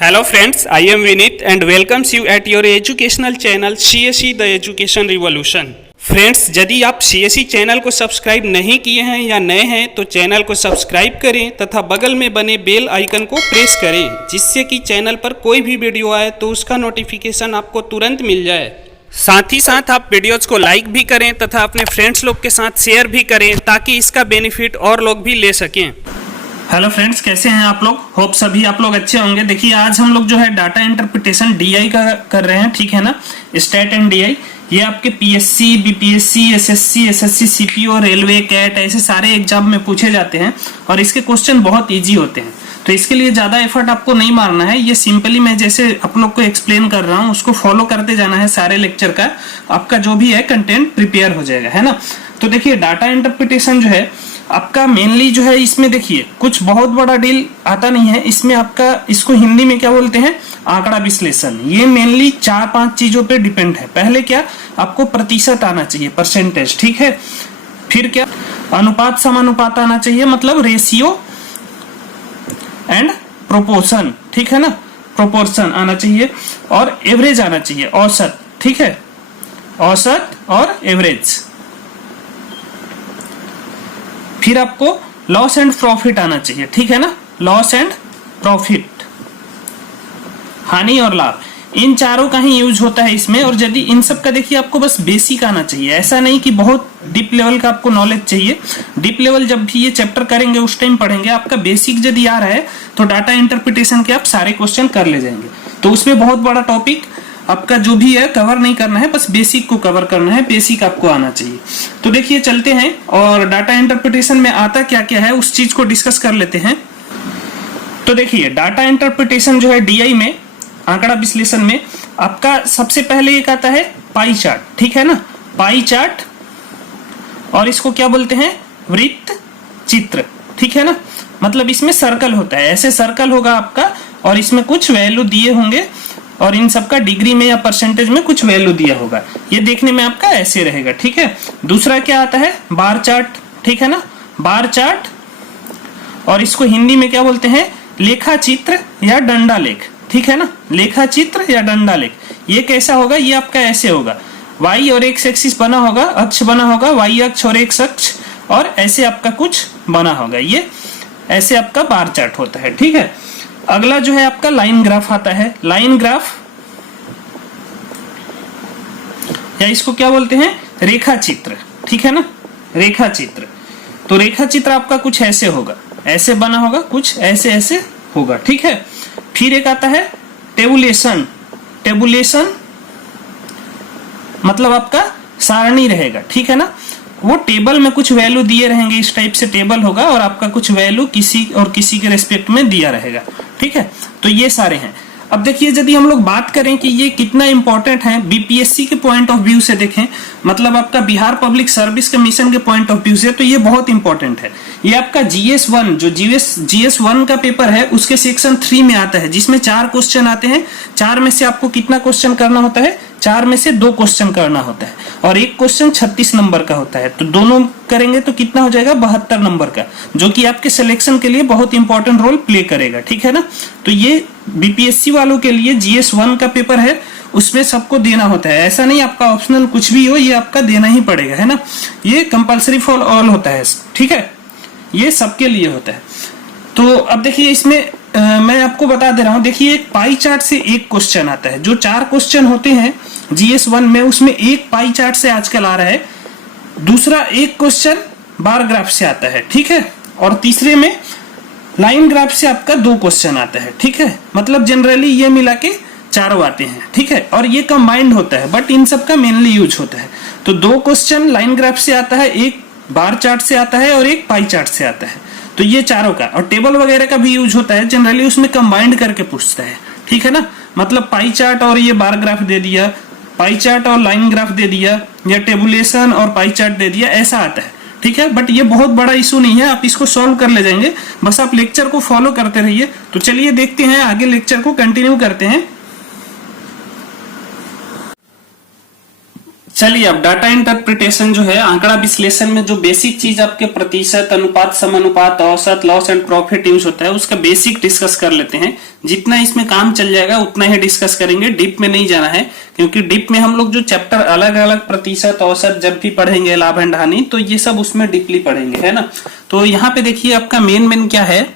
Hello friends, I am Vinit and welcomes you at your educational channel CSE The Education Revolution। Friends, यदि आप CSE channel को subscribe नहीं किए हैं या नए हैं तो चैनल को सब्सक्राइब करें तथा बगल में बने बेल आइकन को प्रेस करें, जिससे कि चैनल पर कोई भी वीडियो आए तो उसका नोटिफिकेशन आपको तुरंत मिल जाए। साथ ही साथ आप वीडियोज को लाइक भी करें तथा अपने फ्रेंड्स लोग के साथ शेयर भी करें ताकि इसका बेनिफिट और लोग भी ले सकें। हेलो फ्रेंड्स, कैसे हैं आप लोग? होप सभी आप लोग अच्छे होंगे। देखिए, आज हम लोग जो है डाटा इंटरप्रिटेशन डीआई का कर रहे हैं, ठीक है ना। स्टेट एंड डीआई ये आपके PSC, BPSC, SSC, SSC, CPO, railway, CAT ऐसे सारे एग्जाम में पूछे जाते हैं और इसके क्वेश्चन बहुत इजी होते हैं। तो इसके लिए ज्यादा एफर्ट आपको नहीं मारना है। ये सिंपली मैं जैसे आप लोग को एक्सप्लेन कर रहा हूँ उसको फॉलो करते जाना है। सारे लेक्चर का आपका जो भी है कंटेंट प्रिपेयर हो जाएगा, है ना। तो देखिए, डाटा इंटरप्रिटेशन जो है आपका मेनली जो है, इसमें देखिए कुछ बहुत बड़ा डील आता नहीं है इसमें। आपका इसको हिंदी में क्या बोलते हैं, आंकड़ा विश्लेषण। ये मेनली 4-5 चीजों पे डिपेंड है। पहले क्या, आपको प्रतिशत आना चाहिए, परसेंटेज, ठीक है। फिर क्या, अनुपात समानुपात आना चाहिए, मतलब रेशियो एंड प्रोपोर्शन, ठीक है ना। प्रोपोर्शन आना चाहिए और एवरेज आना चाहिए, औसत, ठीक है। औसत और एवरेज। फिर आपको लॉस एंड प्रॉफिट आना चाहिए, ठीक है ना। लॉस एंड प्रॉफिट, हानि और लाभ, इन चारों का ही यूज होता है इसमें। और यदि इन सब का देखिए, आपको बस बेसिक आना चाहिए, ऐसा नहीं कि बहुत डीप लेवल का आपको नॉलेज चाहिए। डीप लेवल जब भी ये चैप्टर करेंगे उस टाइम पढ़ेंगे। आपका बेसिक यदि आ रहा है तो डाटा इंटरप्रिटेशन के आप सारे क्वेश्चन कर ले जाएंगे। तो उसमें बहुत बड़ा टॉपिक आपका जो भी है कवर नहीं करना है, बस बेसिक को कवर करना है। बेसिक आपको आना चाहिए। तो देखिए, चलते हैं और डाटा इंटरप्रिटेशन में आता क्या क्या है उस चीज को डिस्कस कर लेते हैं। तो देखिए, डाटा इंटरप्रिटेशन जो है डीआई में, आंकड़ा विश्लेषण में, आपका सबसे पहले एक आता है पाई चार्ट, ठीक है ना। पाई चार्ट, और इसको क्या बोलते हैं, वृत्त चित्र, ठीक है ना। मतलब इसमें सर्कल होता है, ऐसे सर्कल होगा आपका और इसमें कुछ वैल्यू दिए होंगे और इन सबका डिग्री में या परसेंटेज में कुछ वैल्यू दिया होगा। ये देखने में आपका ऐसे रहेगा, ठीक है। दूसरा क्या आता है, बार चार्ट, ठीक है ना। बार चार्ट, और इसको हिंदी में क्या बोलते हैं, लेखा चित्र या डंडा लेख, ठीक है ना। लेखा चित्र या डंडा लेख। ये कैसा होगा, ये आपका ऐसे होगा, वाई और एक्स एक्सिस बना होगा, अक्ष बना होगा, वाई अक्ष और एक्स अक्ष, और ऐसे आपका कुछ बना होगा। ये ऐसे आपका बार चार्ट होता है, ठीक है। अगला जो है आपका लाइन ग्राफ आता है। लाइन ग्राफ, या इसको क्या बोलते हैं, रेखा चित्र, ठीक है ना। रेखा चित्र, तो रेखा चित्र आपका कुछ ऐसे होगा, ऐसे बना होगा, कुछ ऐसे ऐसे होगा, ठीक है। फिर एक आता है टेबुलेशन। टेबुलेशन मतलब आपका सारणी रहेगा, ठीक है ना। वो टेबल में कुछ वैल्यू दिए रहेंगे, इस टाइप से टेबल होगा और आपका कुछ वैल्यू किसी और किसी के रेस्पेक्ट में दिया रहेगा, ठीक है। तो ये सारे हैं। अब देखिए, यदि हम लोग बात करें कि ये कितना इंपॉर्टेंट है बीपीएससी के पॉइंट ऑफ व्यू से देखें, मतलब आपका बिहार पब्लिक सर्विस कमीशन के पॉइंट ऑफ व्यू से, तो ये बहुत इंपॉर्टेंट है। ये आपका जीएस1, जो जीएस1 का पेपर है उसके सेक्शन 3 में आता है, जिसमें 4 क्वेश्चन आते हैं। 4 में से आपको कितना क्वेश्चन करना होता है, 4 में से 2 क्वेश्चन करना होता है और एक क्वेश्चन 36 नंबर का होता है। तो दोनों करेंगे तो कितना हो जाएगा, 72 नंबर का, जो कि आपके सिलेक्शन के लिए बहुत इंपॉर्टेंट रोल प्ले करेगा, ठीक है ना। तो ये बीपीएससी वालों के लिए जीएस1 का पेपर है, उसमें सबको देना होता है। ऐसा नहीं आपका ऑप्शनल कुछ भी हो, ये आपका देना ही पड़ेगा, है ना। ये कंपलसरी फॉर ऑल होता है, ठीक है। ये सबके लिए होता है। तो अब देखिए, इसमें मैं आपको बता दे रहा हूं। देखिए, एक पाई चार्ट से एक क्वेश्चन आता है। जो 4 क्वेश्चन होते हैं जीएस1 में, उसमें एक पाई चार्ट से आजकल आ रहा है। दूसरा एक क्वेश्चन बार ग्राफ से आता है, ठीक है। और तीसरे में लाइन ग्राफ से आपका 2 क्वेश्चन आता है, ठीक है। मतलब जनरली ये मिला के 4 आते हैं, ठीक है। और ये कंबाइंड होता है, बट इन सब का मेनली यूज होता है। तो 2 क्वेश्चन लाइन ग्राफ से आता है, एक बार चार्ट से आता है और एक पाई चार्ट से आता है। तो ये चारों का, और टेबल वगैरह का भी यूज होता है जनरली, उसमें कंबाइंड करके पूछता है, ठीक है ना। मतलब पाई चार्ट और ये बार ग्राफ दे दिया, पाई चार्ट और लाइन ग्राफ दे दिया, या टेबुलेशन और पाई चार्ट दे दिया, ऐसा आता है, ठीक है। बट ये बहुत बड़ा इशू नहीं है, आप इसको सॉल्व कर ले जाएंगे, बस आप लेक्चर को फॉलो करते रहिए। तो चलिए देखते हैं, आगे लेक्चर को कंटिन्यू करते हैं। चलिए अब डाटा इंटरप्रिटेशन जो है आंकड़ा विश्लेषण में जो बेसिक चीज आपके प्रतिशत, अनुपात, समानुपात, औसत, लॉस एंड प्रॉफिट यूज होता है उसका बेसिक डिस्कस कर लेते हैं। जितना इसमें काम चल जाएगा उतना ही डिस्कस करेंगे, डीप में नहीं जाना है, क्योंकि डीप में हम लोग जो चैप्टर अलग अलग प्रतिशत, औसत जब भी पढ़ेंगे, लाभ एंड हानि, तो ये सब उसमें डीपली पढ़ेंगे, है ना। तो यहाँ पे देखिए आपका मेन क्या है।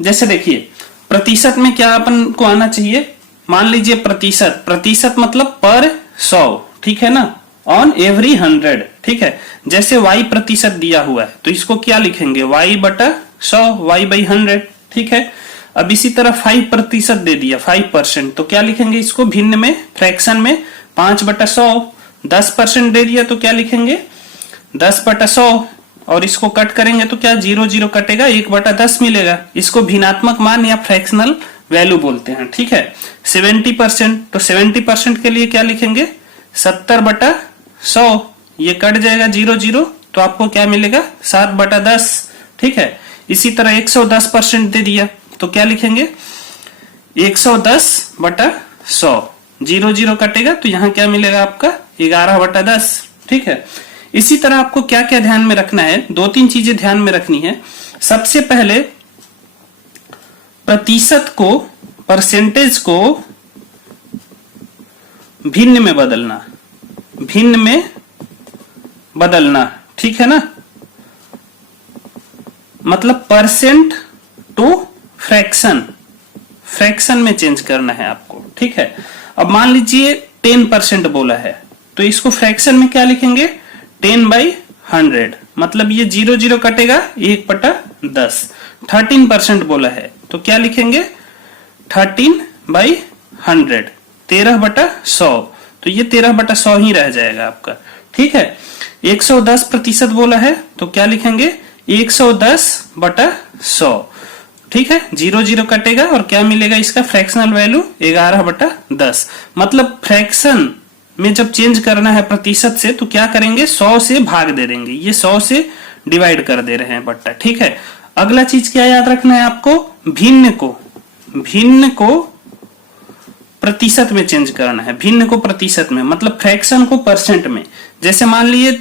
जैसे देखिए प्रतिशत में क्या अपन को आना चाहिए, मान लीजिए प्रतिशत मतलब पर 100, ठीक है ना, ऑन एवरी 100, ठीक है। जैसे y प्रतिशत दिया हुआ है तो इसको क्या लिखेंगे, y बटा 100, y/100, ठीक है। अब इसी तरह 5% दे दिया, 5%, तो क्या लिखेंगे इसको भिन्न में, फ्रैक्शन में 5/100। 10% दे दिया तो क्या लिखेंगे 10/100, और इसको कट करेंगे तो क्या 0 कटेगा, 1/10 मिलेगा। इसको भिन्नात्मक मान या फ्रैक्शनल वैल्यू बोलते हैं, ठीक है। 70%, तो 70% के लिए क्या लिखेंगे 70/100, ये कट जाएगा 0, तो आपको क्या मिलेगा 7/10, ठीक है। इसी तरह 110% दे दिया तो क्या लिखेंगे 110/100, 0 कटेगा तो यहां क्या मिलेगा आपका 11/10, ठीक है। इसी तरह आपको क्या क्या ध्यान में रखना है, 2-3 चीजें ध्यान में रखनी है। सबसे पहले प्रतिशत को, परसेंटेज को भिन्न में बदलना, ठीक है ना, मतलब परसेंट टू फ्रैक्शन में चेंज करना है आपको, ठीक है। अब मान लीजिए 10% बोला है तो इसको फ्रैक्शन में क्या लिखेंगे 10/100, मतलब ये 0 कटेगा 1/10। 13% बोला है तो क्या लिखेंगे 13/100, 13/100, तो ये 13/100 ही रह जाएगा आपका, ठीक है। 110% बोला है तो क्या लिखेंगे 110/100, ठीक है। 0 कटेगा और क्या मिलेगा इसका फ्रैक्शनल वैल्यू 11/10। मतलब फ्रैक्शन में जब चेंज करना है प्रतिशत से तो क्या करेंगे 100 से भाग दे देंगे, ये 100 से डिवाइड कर दे रहे हैं बट्टा, ठीक है। अगला चीज क्या याद रखना है आपको, भिन्न को प्रतिशत में चेंज करना है, भिन्न को प्रतिशत में मतलब फ्रैक्शन को परसेंट में। जैसे मान लिए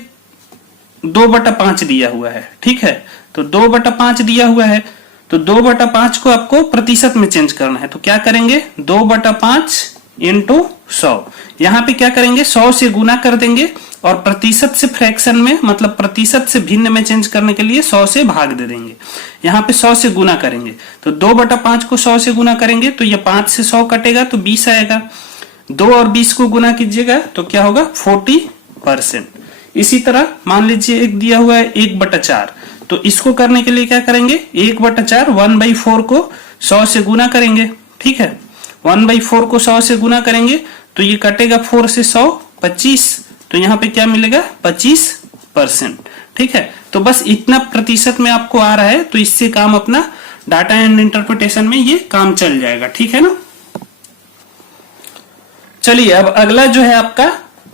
2/5 दिया हुआ है, ठीक है, तो 2/5 दिया हुआ है तो 2/5 को आपको प्रतिशत में चेंज करना है, तो क्या करेंगे 2/5 इंटू 100, यहां पे क्या करेंगे 100 से गुना कर देंगे और प्रतिशत से फ्रैक्शन में मतलब प्रतिशत से भिन्न में चेंज करने के लिए 100 से भाग दे देंगे। यहाँ पे 100 से गुना करेंगे तो 2/5 को 100 से गुना करेंगे तो ये 5 से 100 कटेगा तो 20 आएगा। 2 और 20 को गुना कीजिएगा तो क्या होगा 40%। इसी तरह मान लीजिए एक दिया हुआ है 1/4, तो इसको करने के लिए क्या करेंगे 1/4 1/4 को 100 से गुना करेंगे, ठीक है। 1/4 को 100 से गुना करेंगे तो ये कटेगा 4 से 100 25, तो यहाँ पे क्या मिलेगा 25%, ठीक है। तो बस इतना प्रतिशत में आपको आ रहा है तो इससे काम अपना डाटा एंड इंटरप्रिटेशन में ये काम चल जाएगा, ठीक है ना। चलिए अब अगला जो है आपका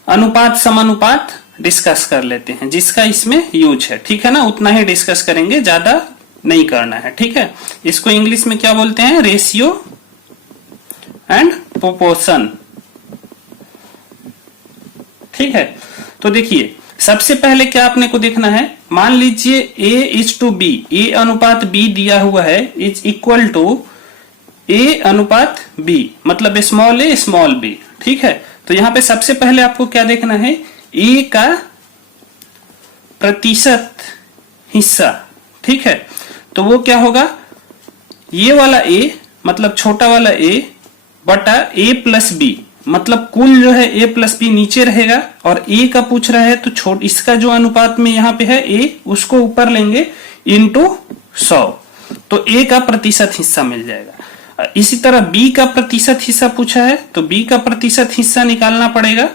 अनुपात समानुपात डिस्कस कर लेते हैं, जिसका इसमें यूज है, ठीक है ना। उतना ही डिस्कस करेंगे, ज्यादा नहीं करना है, ठीक है। इसको इंग्लिश में क्या बोलते हैं रेशियो एंड प्रोपोर्शन, ठीक है। तो देखिए सबसे पहले क्या आपने को देखना है, मान लीजिए A:B, A अनुपात B दिया हुआ है इज इक्वल टू A अनुपात B, मतलब स्मॉल a स्मॉल b, ठीक है। तो यहां पे सबसे पहले आपको क्या देखना है A का प्रतिशत हिस्सा, ठीक है। तो वो क्या होगा ये वाला A मतलब छोटा वाला A बटा A+B, मतलब कुल जो है A+B नीचे रहेगा और A का पूछ रहा है तो इसका जो अनुपात में यहाँ पे है A उसको ऊपर लेंगे इंटू 100, तो A का प्रतिशत हिस्सा मिल जाएगा। इसी तरह B का प्रतिशत हिस्सा पूछा है तो B का प्रतिशत हिस्सा निकालना पड़ेगा,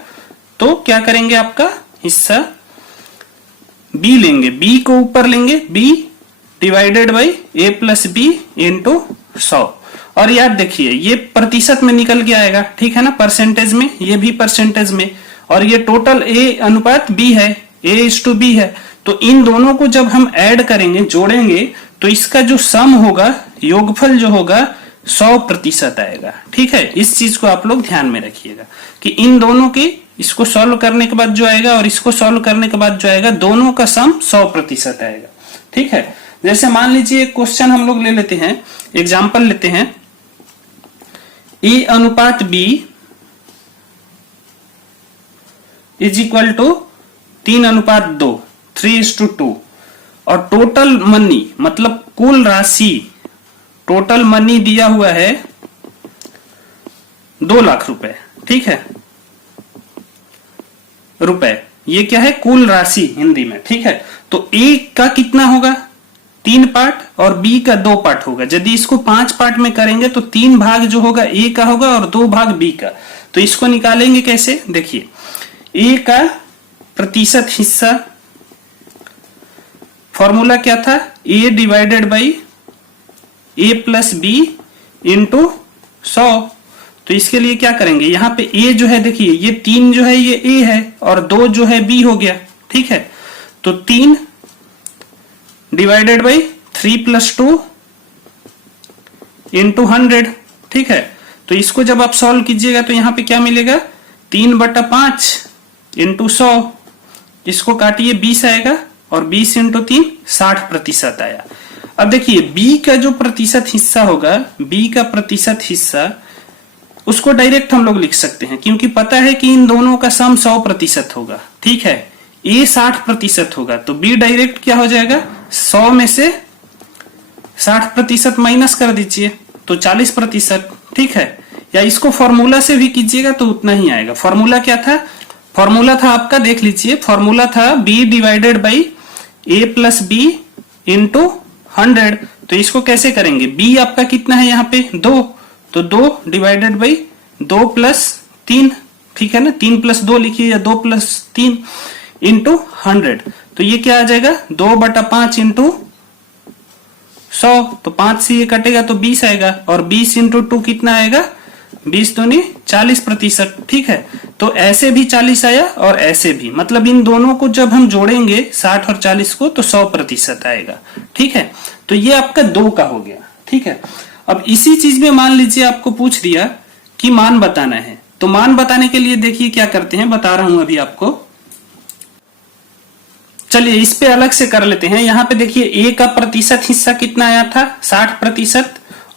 तो क्या करेंगे आपका हिस्सा B लेंगे, B को ऊपर लेंगे, B divided by A+B into 100। और याद देखिए ये प्रतिशत में निकल के आएगा, ठीक है ना, परसेंटेज में, ये भी परसेंटेज में, और ये टोटल A अनुपात B है, A:B है। तो इन दोनों को जब हम ऐड करेंगे, जोड़ेंगे, तो इसका जो सम होगा, योगफल जो होगा 100% आएगा, ठीक है। इस चीज को आप लोग ध्यान में रखिएगा कि इन दोनों की इसको सॉल्व करने के बाद जो आएगा और इसको सॉल्व करने के बाद जो आएगा, दोनों का सम 100% आएगा। ठीक है, जैसे मान लीजिए एक क्वेश्चन हम लोग ले लेते हैं, एग्जाम्पल लेते हैं, A अनुपात B इज इक्वल टू 3:2, 3:2, और टोटल मनी मतलब कुल राशि, टोटल मनी दिया हुआ है 2 लाख रुपए। ठीक है, रुपए, ये क्या है, कुल राशि हिंदी में। ठीक है, तो A का कितना होगा, 3 पार्ट और B का 2 पार्ट होगा। यदि इसको 5 पार्ट में करेंगे तो 3 भाग जो होगा A का होगा और 2 भाग B का। तो इसको निकालेंगे कैसे, देखिए, A का प्रतिशत हिस्सा, फॉर्मूला क्या था, A divided by A plus B into 100। तो इसके लिए क्या करेंगे, यहां पे A जो है, देखिए ये 3 जो है ये A है और 2 जो है B हो गया। ठीक है, तो 3 डिवाइडेड बाई 3 + 2 इंटू 100। ठीक है, तो इसको जब आप सॉल्व कीजिएगा तो यहां पे क्या मिलेगा, 3/5 इंटू 100, इसको काटिए 20 आएगा और 20 इंटू 3 60% आया। अब देखिए B का जो प्रतिशत हिस्सा होगा, B का प्रतिशत हिस्सा, उसको डायरेक्ट हम लोग लिख सकते हैं क्योंकि पता है कि इन दोनों का सम 100% होगा। ठीक है, A 60% होगा तो B डायरेक्ट क्या हो जाएगा, 100 में से 60% माइनस कर दीजिए तो 40%। ठीक है, या इसको फॉर्मूला से भी कीजिएगा तो उतना ही आएगा। फॉर्मूला क्या था, फॉर्मूला था आपका, देख लीजिए, फॉर्मूला था B divided by A plus B into 100। तो इसको कैसे करेंगे, B आपका कितना है यहाँ पे 2, तो 2 डिवाइडेड बाई 2 + 3। ठीक है ना, 3 + 2 लिखिए या 2 + 3 इंटू 100। तो ये क्या आ जाएगा, 2/5 इंटू 100, तो 5 से ये कटेगा तो 20 आएगा और 20 इंटू 2 कितना आएगा, 20 दूनी 40%। ठीक है, तो ऐसे भी 40 आया और ऐसे भी, मतलब इन दोनों को जब हम जोड़ेंगे 60 और 40 को तो 100% आएगा। ठीक है, तो ये आपका 2 का हो गया। ठीक है, अब इसी चीज में मान लीजिए आपको पूछ दिया कि मान बताना है, तो मान बताने के लिए देखिए क्या करते हैं, बता रहा हूं अभी आपको। चलिए इस पे अलग से कर लेते हैं। यहां पे देखिए A का प्रतिशत हिस्सा कितना आया था, 60%,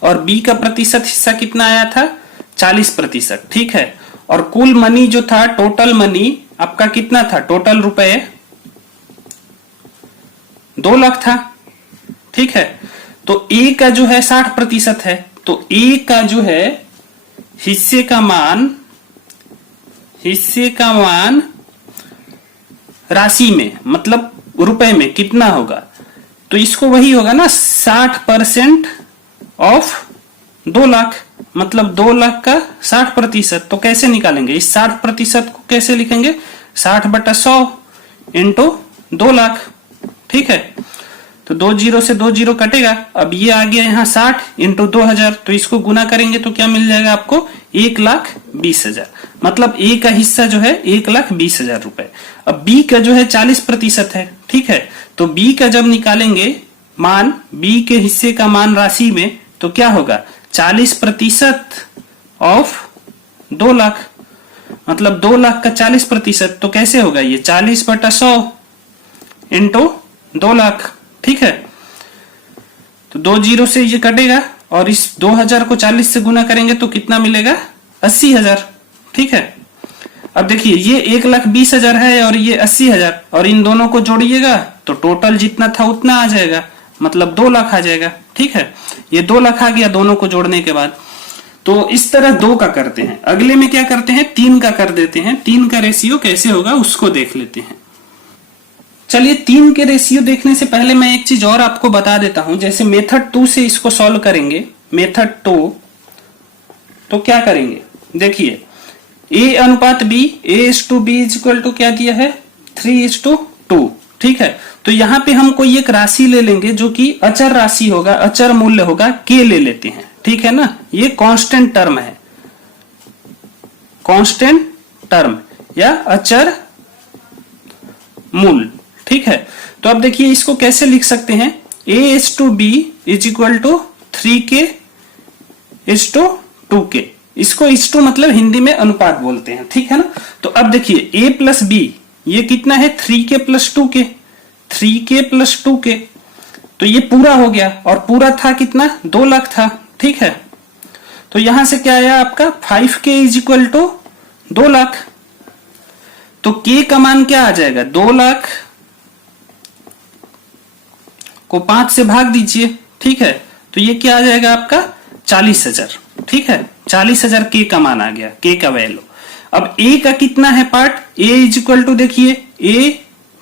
और B का प्रतिशत हिस्सा कितना आया था, 40%। ठीक है, और कुल मनी जो था, टोटल मनी आपका कितना था, टोटल रुपए 2 लाख था। ठीक है, तो A का जो है 60% है, तो A का जो है हिस्से का मान राशि में, मतलब रुपए में कितना होगा, तो इसको वही होगा ना, 60% ऑफ 2 लाख, मतलब 2 लाख का 60%। तो कैसे निकालेंगे, इस 60% को कैसे लिखेंगे, 60/100 इंटू 2 लाख। ठीक है, तो 2 0 से 2 0 कटेगा। अब ये आ गया यहाँ 60 इंटू 2000, तो इसको गुना करेंगे तो क्या मिल जाएगा आपको, 1,20,000। मतलब A का हिस्सा जो है 1,20,000 रुपए। अब B का जो है 40% है। ठीक है, तो B का जब निकालेंगे मान, B के हिस्से का मान राशि में, तो क्या होगा, 40% ऑफ 2 लाख, मतलब 2 लाख का 40%। तो कैसे होगा ये, 40/100 इंटू 2 लाख। ठीक है, तो 2 0 से ये कटेगा और इस 2000 को 40 से गुना करेंगे तो कितना मिलेगा, 80,000। ठीक है, अब देखिए ये 1,20,000 है और ये 80,000, और इन दोनों को जोड़िएगा तो टोटल जितना था उतना आ जाएगा, मतलब 2 लाख आ जाएगा। ठीक है, ये 2 लाख आ गया दोनों को जोड़ने के बाद। तो इस तरह 2 का करते हैं। अगले में क्या करते हैं, 3 का कर देते हैं। 3 का रेशियो कैसे होगा उसको देख लेते हैं। चलिए 3 के रेशियो देखने से पहले मैं एक चीज और आपको बता देता हूं। जैसे मेथड 2 से इसको सॉल्व करेंगे, मेथड 2, तो क्या करेंगे, देखिए A अनुपात B, A/B is equal to क्या दिया है, 3:2। ठीक है, तो यहां पे हम कोई एक राशि ले लेंगे जो कि अचर राशि होगा, अचर मूल्य होगा, K ले लेते हैं। ठीक है ना, ये कांस्टेंट टर्म है, कांस्टेंट टर्म या अचर मूल। ठीक है, तो अब देखिए इसको कैसे लिख सकते हैं, A/B is equal to 3K/2K। इसको इस टू मतलब हिंदी में अनुपात बोलते हैं, ठीक है ना। तो अब देखिए a प्लस बी ये कितना है 3k plus 2k, 3k plus 2k, तो ये पूरा हो गया और पूरा था कितना 2 लाख था, ठीक है। तो यहां से क्या आया आपका 5k is equal to 2 lakh. तो k का मान क्या आ जाएगा 2 लाख को 5 से भाग दीजिए, ठीक है। तो ये क्या आ जाएगा आपका 40,000, ठीक है। 40,000 k का मान आ गया, k का वैल्यू। अब a का कितना है part, a is equal to देखिए a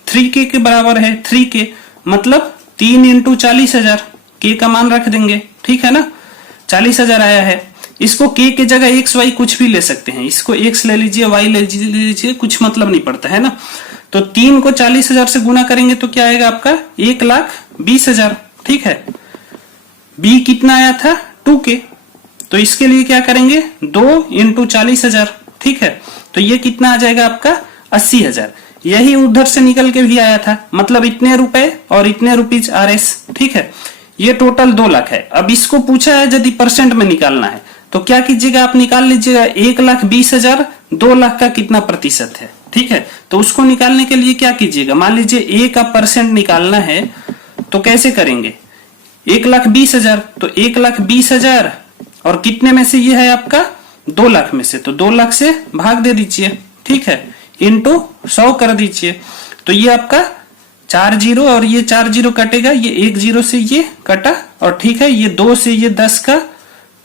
3k के बराबर है, 3k मतलब 3 इंटू 40,000, k का मान रख देंगे, ठीक है ना। 40,000 आया है, इसको k के जगह x y कुछ भी ले सकते हैं, इसको x ले लीजिए y ले लीजिए, कुछ मतलब नहीं पड़ता है ना। तो 3 को 40,000 से गुना करेंगे तो क्या आएगा आपका 1,20,000, ठीक है। b कितना आया था 2k, तो इसके लिए क्या करेंगे 2 इंटू 40,000, ठीक है। तो ये कितना आ जाएगा आपका 80,000। यही उधर से निकल के भी आया था, मतलब इतने रुपए और इतने रुपीज RS, ठीक है। ये टोटल 2 लाख है। अब इसको पूछा है यदि परसेंट में निकालना है तो क्या कीजिएगा आप निकाल लीजिएगा 1,20,000 2 लाख का कितना प्रतिशत है, ठीक है। तो उसको निकालने के लिए क्या कीजिएगा, मान लीजिए a का परसेंट निकालना है तो कैसे करेंगे 1,20,000, तो 1,20,000 और कितने में से ये है आपका 2 लाख में से, तो 2 लाख से भाग दे दीजिए, ठीक है, इंटू 100 कर दीजिए। तो ये आपका 4 जीरो और ये 4 जीरो कटेगा, ये 1 जीरो से ये कटा और ठीक है, ये 2 से ये 10 का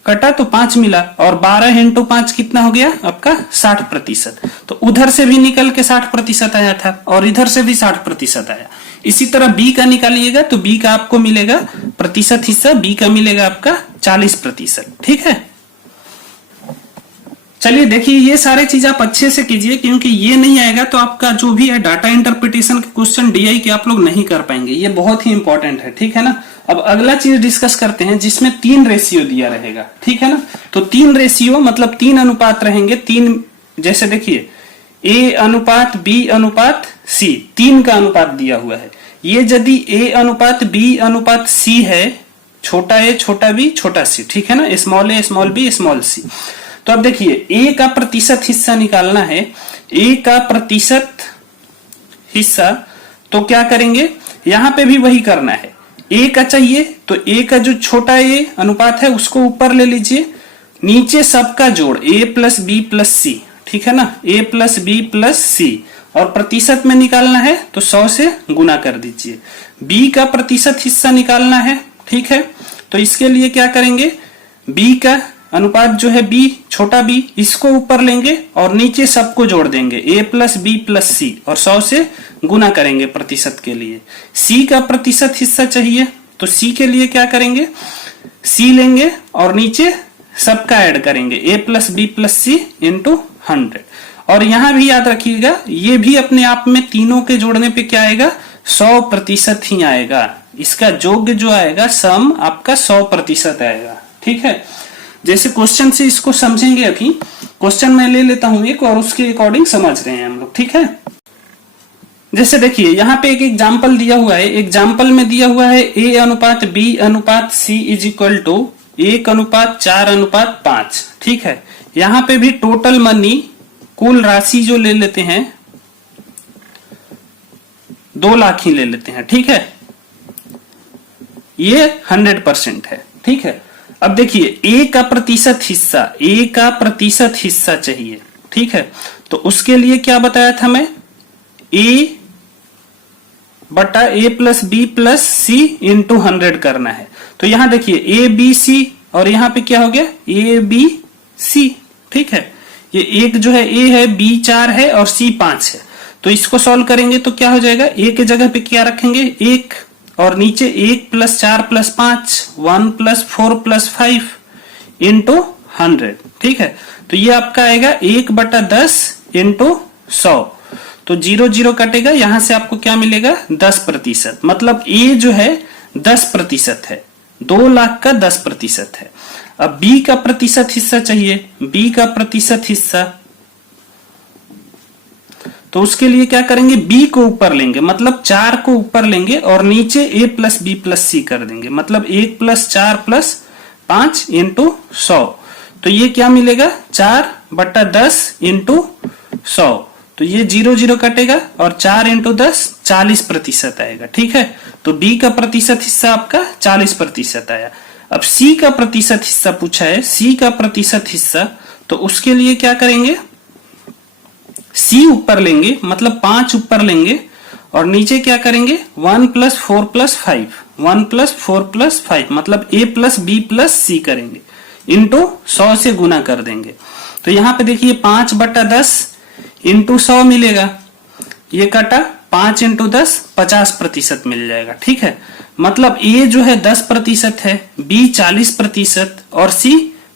कटा तो 5 मिला और 12 इंटू 5 कितना हो गया आपका 60%। तो उधर से भी निकल के 60% आया था और इधर से भी 60% आया। इसी तरह b का निकालिएगा तो b का आपको मिलेगा प्रतिशत हिस्सा, b का मिलेगा आपका 40%, ठीक है। चलिए देखिए ये सारे चीज आप अच्छे से कीजिए, क्योंकि ये नहीं आएगा तो आपका जो भी है डाटा इंटरप्रिटेशन के क्वेश्चन DI के आप लोग नहीं कर पाएंगे, ये बहुत ही इंपॉर्टेंट है, ठीक है ना। अब अगला चीज डिस्कस करते हैं जिसमें 3 रेशियो दिया रहेगा, ठीक है ना। तो 3 रेशियो मतलब 3 अनुपात रहेंगे, 3 जैसे देखिए A अनुपात B अनुपात C, 3 का अनुपात दिया हुआ है। ये यदि A अनुपात B अनुपात C है, छोटा a छोटा b छोटा c, ठीक है ना, small a small b small c। तो अब देखिए a का प्रतिशत हिस्सा निकालना है, a का प्रतिशत हिस्सा, तो क्या करेंगे यहां पे भी वही करना है। a का चाहिए तो a का जो छोटा a अनुपात है उसको ऊपर ले लीजिए, नीचे सबका जोड़ a plus b plus c, ठीक है ना, a plus b plus c, और प्रतिशत में निकालना है तो 100 से गुना कर दीजिए। b का प्रतिशत हिस्सा निकालना है, ठीक है। तो इसके लिए क्या करेंगे, b का अनुपात जो है b छोटा b, इसको ऊपर लेंगे और नीचे सबको जोड़ देंगे a plus b plus c और 100 से गुना करेंगे प्रतिशत के लिए। c का प्रतिशत हिस्सा चाहिए तो c के लिए क्या करेंगे, c लेंगे और नीचे सबका ऐड करेंगे a plus b plus c into 100। और यहां भी याद रखिएगा ये भी अपने आप में तीनों के जोड़ने पे क्या आएगा 100% ही आएगा, इसका जोग्य जो आएगा सम आपका 100% आएगा, ठीक है। जैसे क्वेश्चन से इसको समझेंगे, अभी क्वेश्चन मैं ले लेता हूं एक और उसके अकॉर्डिंग समझ रहे हैं हम लोग, ठीक है। जैसे देखिए यहाँ पे एक एग्जाम्पल दिया हुआ है, एग्जाम्पल में दिया हुआ है a अनुपात b अनुपात c इज इक्वल टू 1 अनुपात 4 अनुपात 5, ठीक है। यहाँ पे भी टोटल मनी कुल राशि जो ले लेते हैं 2 लाख ही ले लेते हैं, ठीक है। ये 100% है, ठीक है। अब देखिए a का प्रतिशत हिस्सा, a का प्रतिशत हिस्सा चाहिए, ठीक है। तो उसके लिए क्या बताया था मैं, a बटा a plus b plus c into 100 करना है। तो यहां देखिए a b c और यहां पे क्या हो गया a b c, ठीक है। ये एक जो है a है, b 4 है और c 5 है। तो इसको सॉल्व करेंगे तो क्या हो जाएगा, a के जगह पे क्या रखेंगे 1 और नीचे 1 plus 4 plus 5 1 plus 4 plus 5 into 100, ठीक है। तो ये आपका आएगा 1/10 इंटू 100, तो 0 0 कटेगा, यहां से आपको क्या मिलेगा 10%, मतलब a जो है 10% है, 2 लाख का 10% है। अब b का प्रतिशत हिस्सा चाहिए, b का प्रतिशत हिस्सा, तो उसके लिए क्या करेंगे b को ऊपर लेंगे, मतलब 4 को ऊपर लेंगे और नीचे a plus b plus c कर देंगे, मतलब 1 प्लस 4 प्लस 5 इंटू 100। तो ये क्या मिलेगा 4/10 इंटू 100, तो ये 0 कटेगा और 4 इंटू 10 40% आएगा। ठीक है, तो बी का प्रतिशत हिस्सा आपका 40% आया। अब सी का प्रतिशत हिस्सा पूछा है, सी का प्रतिशत हिस्सा, तो उसके लिए क्या करेंगे, सी ऊपर लेंगे मतलब 5 ऊपर लेंगे और नीचे क्या करेंगे 1 + 4 + 5, 1 + 4 + 5 मतलब a + b + c करेंगे, इंटू 100 से गुना कर देंगे। तो यहां पे देखिए 5/10 इंटू 100 मिलेगा, ये कटा 5 इंटू 10 50% मिल जाएगा। ठीक है, मतलब a जो है 10% है, b 40% और c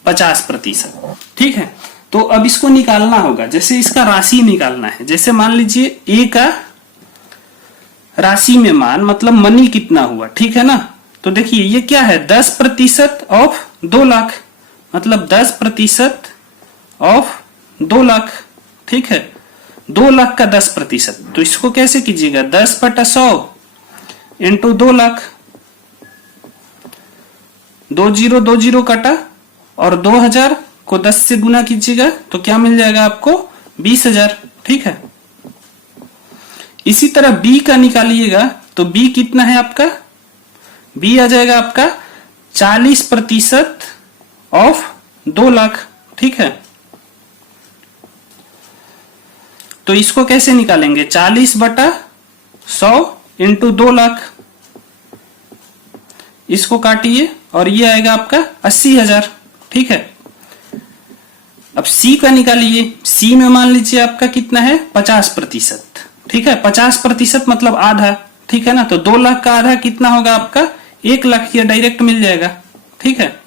50%। ठीक है, तो अब इसको निकालना होगा, जैसे इसका राशि निकालना है। जैसे मान लीजिए a का राशि में मान मतलब मनी कितना हुआ, ठीक है ना। तो देखिए ये क्या है 10% ऑफ 2 लाख, मतलब 10% ऑफ 2 लाख। ठीक है, 2 लाख का 10%, तो इसको कैसे कीजिएगा 10/100 इंटू 2 लाख, 20 कटा और 2000 को 10 से गुना कीजिएगा तो क्या मिल जाएगा आपको 20,000। ठीक है, इसी तरह b का निकालिएगा तो b कितना है आपका, b आ जाएगा आपका 40% ऑफ 2 लाख। ठीक है, तो इसको कैसे निकालेंगे 40/100 इंटू 2 लाख, इसको काटिए और ये आएगा आपका 80,000। ठीक है, अब c का निकालिए, c में मान लीजिए आपका कितना है 50%। ठीक है, 50% मतलब आधा। ठीक है ना, तो 2 लाख का आधा कितना होगा आपका 1 लाख, ये डायरेक्ट मिल जाएगा। ठीक है,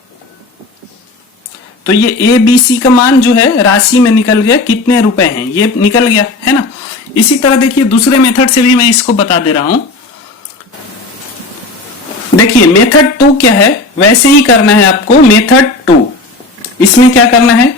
तो ये ए बी सी का मान जो है राशि में निकल गया, कितने रुपए हैं ये निकल गया है ना। इसी तरह देखिए दूसरे मेथड से भी मैं इसको बता दे रहा हूं। देखिए मेथड 2 क्या है, वैसे ही करना है आपको मेथड 2। इसमें क्या करना है,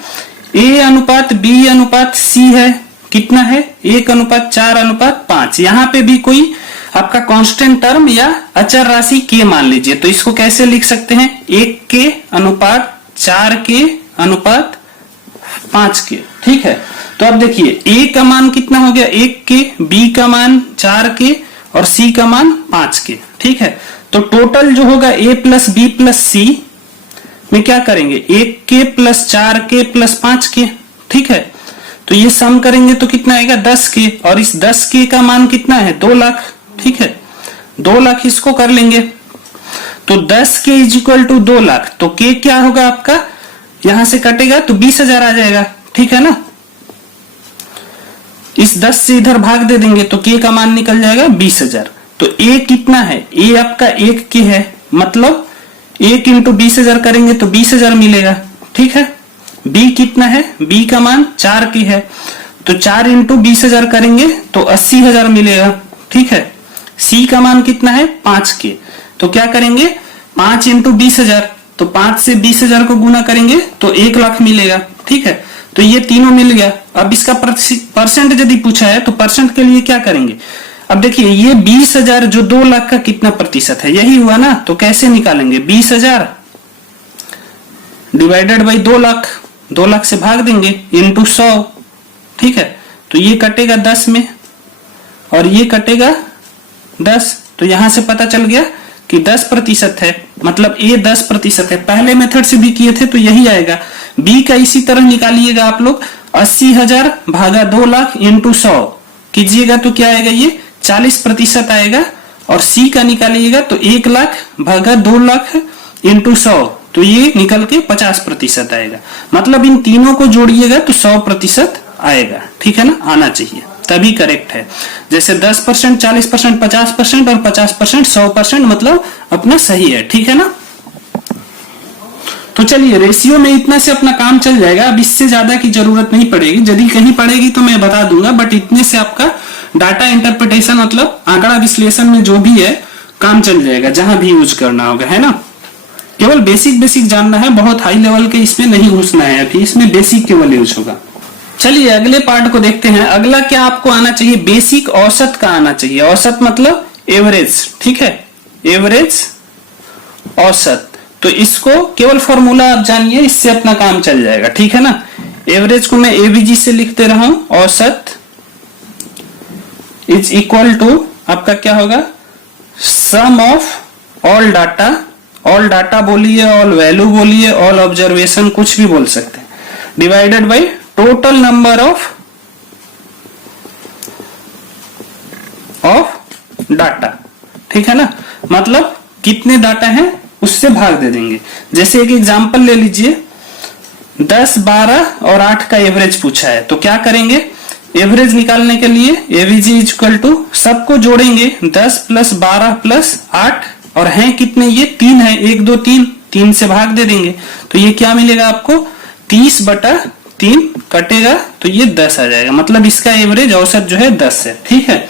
A/B/C है, कितना है 1/4/5। यहां पे भी कोई आपका कांस्टेंट टर्म या अचर राशि k मान लीजिए, तो इसको कैसे लिख सकते हैं 1k/4k/5k। ठीक है, तो अब देखिए a का मान कितना हो गया 1k, b का मान 4k और c का मान 5k। ठीक है, तो टोटल जो होगा a + b + c में क्या करेंगे 1k + 4k + 5k। ठीक है, तो ये सम करेंगे तो कितना आएगा 10k, और इस 10k का मान कितना है 2 लाख। ठीक है, 2 लाख इसको कर लेंगे तो 10k = 2 लाख, तो k क्या होगा आपका, यहां से कटेगा तो 20,000 आ जाएगा। ठीक है ना, इस 10 से इधर भाग दे देंगे तो k का मान निकल जाएगा 20,000। तो a कितना है, a आपका 1k है, मतलब 1 × 20,000 करेंगे तो 20,000 मिलेगा। ठीक है, b कितना है, b का मान 4k है, तो 4 × 20,000 करेंगे तो 80,000 मिलेगा। ठीक है, c का मान कितना है 5k, तो क्या करेंगे 5 × 20,000, तो 5 से 20,000 को गुना करेंगे तो 1 लाख मिलेगा। ठीक है, तो ये तीनों मिल गया। अब इसका परसेंट यदि पूछा है तो परसेंट के लिए क्या करेंगे, अब देखिए ये 20,000 जो 2 लाख का कितना प्रतिशत है, यही हुआ ना, तो कैसे निकालेंगे 20,000 डिवाइडेड बाई 2 लाख, 2 लाख से भाग देंगे इंटू 100। ठीक है, तो ये कटेगा 10 में और ये कटेगा 10, तो यहां से पता चल गया कि 10% है, मतलब a 10% है। पहले मेथड से भी किए थे तो यही आएगा। b का इसी तरह निकालिएगा आप लोग, 80,000 भागा 2 लाख इंटू 100 कीजिएगा तो क्या आएगा, ये 40% आएगा। और c का निकालिएगा तो 1 लाख भागा 2 लाख इंटू 100, तो ये निकल के 50% आएगा। मतलब इन तीनों को जोड़िएगा तो 100% आएगा। ठीक है ना, आना चाहिए तभी करेक्ट है। जैसे 10%, 40%, 50% और 50%, 100% मतलब अपना सही है। ठीक है ना, तो चलिए रेशियो में इतना से अपना काम चल जाएगा। अब इससे ज्यादा की जरूरत नहीं पड़ेगी, यदि कहीं पड़ेगी तो मैं बता दूंगा, बट इतने से आपका डाटा इंटरप्रिटेशन मतलब आंकड़ा विश्लेषण में जो भी है काम चल जाएगा, जहां भी यूज करना होगा, है ना। केवल बेसिक जानना है, बहुत हाई लेवल के इसमें नहीं घुसना है अभी, इसमें बेसिक केवल यूज होगा। चलिए अगले पार्ट को देखते हैं। अगला क्या आपको आना चाहिए, बेसिक औसत का आना चाहिए। औसत मतलब एवरेज। ठीक है, एवरेज औसत। तो इसको केवल फॉर्मूला आप जानिए, इससे अपना काम चल जाएगा, ठीक है ना। एवरेज को मैं एवीजी से लिख दे रहा हूं, औसत इज इक्वल टू आपका क्या होगा, sum of all data, all data बोलिए, ऑल वैल्यू बोलिए, ऑल ऑब्जर्वेशन, कुछ भी बोल सकते हैं, divided by total number of data, ठीक है ना। मतलब कितने डाटा हैं उससे भाग दे देंगे। जैसे एक एग्जांपल ले लीजिए, 10, 12 और 8 का एवरेज पूछा है, तो क्या करेंगे, एवरेज निकालने के लिए एवीजी इक्वल टू सबको जोड़ेंगे, 10 प्लस 12 प्लस 8, और हैं कितने, ये 3 है, 1 2 3, 3 से भाग दे देंगे, तो ये क्या मिलेगा आपको, 30/3 कटेगा तो ये 10 आ जाएगा। मतलब इसका एवरेज औसत जो है 10 है, ठीक है।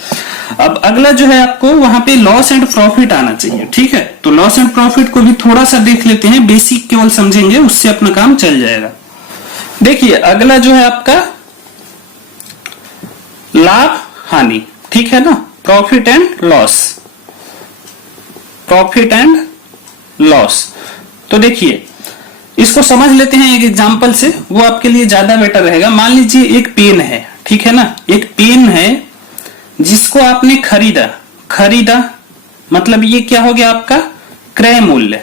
अब अगला जो है आपको वहां पे लॉस एंड प्रॉफिट आना चाहिए, ठीक है। तो लॉस एंड प्रॉफिट को भी थोड़ा सा देख लेते हैं, बेसिक केवल समझेंगे, उससे अपना काम चल जाएगा। देखिए अगला जो है आपका लाभ हानि, ठीक है ना, profit and loss, profit and loss. तो देखिए इसको समझ लेते हैं एक एग्जांपल से, वो आपके लिए ज्यादा बेटर रहेगा। मान लीजिए एक पेन है, ठीक है ना, एक पेन है जिसको आपने खरीदा मतलब ये क्या हो गया आपका, क्रय मूल्य,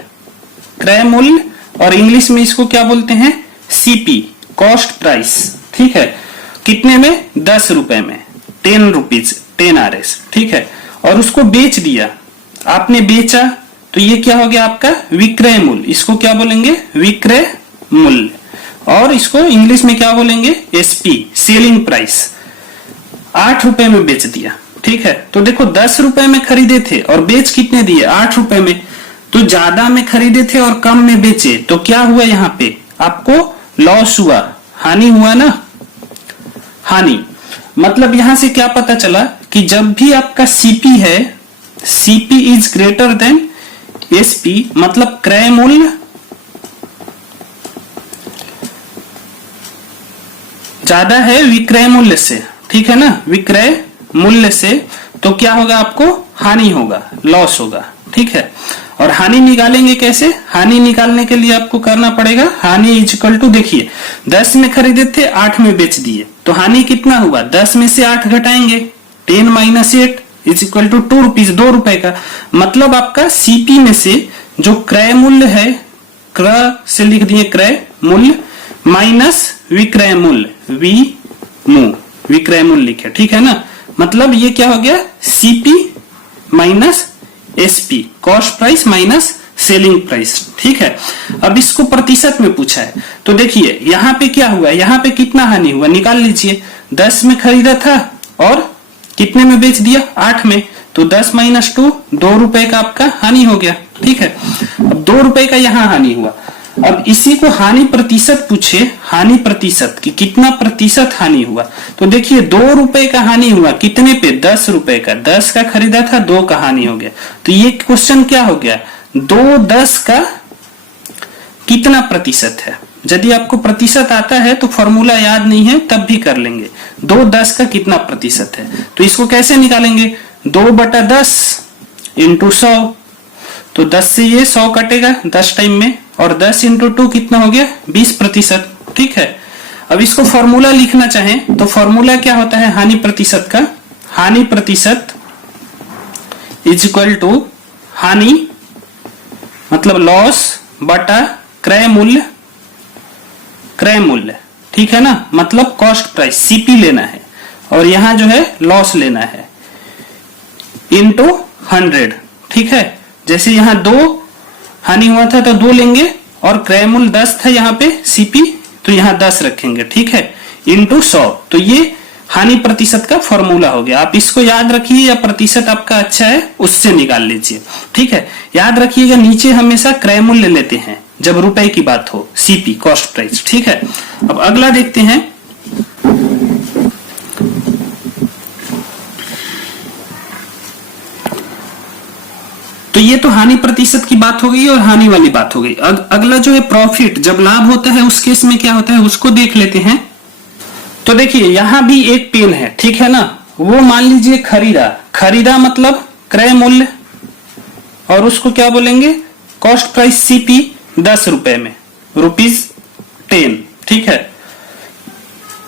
क्रय मूल्य, और इंग्लिश में इसको क्या बोलते हैं, सीपी, कॉस्ट प्राइस, ठीक है। कितने में, 10 रुपए में, 10 रुपीज, 10 RS, ठीक है। और उसको बेच दिया, आपने बेचा, तो ये क्या हो गया आपका विक्रय मूल्य, इसको क्या बोलेंगे, विक्रय मूल्य, और इसको इंग्लिश में क्या बोलेंगे, एसपी, सेलिंग प्राइस। 8 रुपए में बेच दिया, ठीक है। तो देखो 10 रुपए में खरीदे थे और बेच कितने दिए, 8 रुपए में। तो ज्यादा में खरीदे थे और कम में बेचे, तो क्या हुआ, यहाँ पे आपको लॉस हुआ, हानि हुआ ना, हानि। मतलब यहां से क्या पता चला कि जब भी आपका सीपी है, CP is greater than SP, मतलब क्रय मूल्य ज्यादा है विक्रय मूल्य से, ठीक है ना, विक्रय मूल्य से, तो क्या होगा, आपको हानि होगा, लॉस होगा, ठीक है। और हानि निकालेंगे कैसे, हानि निकालने के लिए आपको करना पड़ेगा, हानि इज इक्वल टू, देखिए 10 में खरीदे थे, 8 में बेच दिए, तो हानि कितना हुआ, 10 में से 8 घटाएंगे, 10 minus 8 is equal to 2 rupees, 2 रुपए का। मतलब आपका सीपी में से जो क्रय मूल्य है, क्रय से लिख दिए क्रय मूल्य, माइनस विक्रय मूल्य, विक्रय मूल्य लिखे, ठीक है ना। मतलब ये क्या हो गया, CP minus SP, cost price minus selling price, ठीक है। अब इसको प्रतिशत में पूछा है, तो देखिए यहाँ पे क्या हुआ, यहाँ पे कितना हानि हुआ, निकाल लीजिए। 10 में खरीदा था और कितने में बेच दिया, 8 में, तो 10 माइनस 2, 2 रुपए का आपका हानि हो गया, ठीक है। अब 2 रुपए का यहाँ हानि हुआ। अब इसी को हानि प्रतिशत पूछे, हानि प्रतिशत कि कितना प्रतिशत हानि हुआ, तो देखिए 2 रुपए का हानि हुआ, कितने पे, 10 रुपए का, 10 का खरीदा था, 2 का हानि हो गया। तो ये क्वेश्चन क्या हो गया, 2 10 का कितना प्रतिशत है। यदि आपको प्रतिशत आता है तो फॉर्मूला याद नहीं है तब भी कर लेंगे, 2 10 का कितना प्रतिशत है। तो इसको कैसे निकालेंगे, 2/10 इंटू 100, तो 10 से ये 100 कटेगा 10 टाइम में, और 10 इंटू 2 कितना हो गया, 20%, ठीक है। अब इसको फॉर्मूला लिखना चाहें तो फॉर्मूला क्या होता है हानि प्रतिशत का, हानि प्रतिशत इज इक्वल टू हानि मतलब लॉस बटा क्रय मूल्य, क्रय मूल्य, ठीक है ना, मतलब कॉस्ट प्राइस, सीपी लेना है, और यहां जो है लॉस लेना है, इंटू 100, ठीक है। जैसे यहाँ 2 हानि हुआ था तो 2 लेंगे, और क्रय मूल्य 10 था यहाँ पे सीपी, तो यहाँ 10 रखेंगे, ठीक है, इंटू 100। तो ये हानि प्रतिशत का फॉर्मूला हो गया। आप इसको याद रखिए, या प्रतिशत आपका अच्छा है उससे निकाल लीजिए, ठीक है। याद रखिएगा नीचे हमेशा क्रय मूल्य लेते हैं जब रुपए की बात हो, सीपी, कॉस्ट प्राइस, ठीक है। अब अगला देखते हैं, तो ये तो हानि प्रतिशत की बात हो गई और हानि वाली बात हो गई। अगला जो है प्रॉफिट, जब लाभ होता है उस केस में क्या होता है उसको देख लेते हैं। तो देखिए यहां भी एक पेन है, ठीक है ना, वो मान लीजिए खरीदा मतलब क्रय मूल्य, और उसको क्या बोलेंगे, कॉस्ट प्राइस सीपी, 10 रुपए में, ₹10, ठीक है।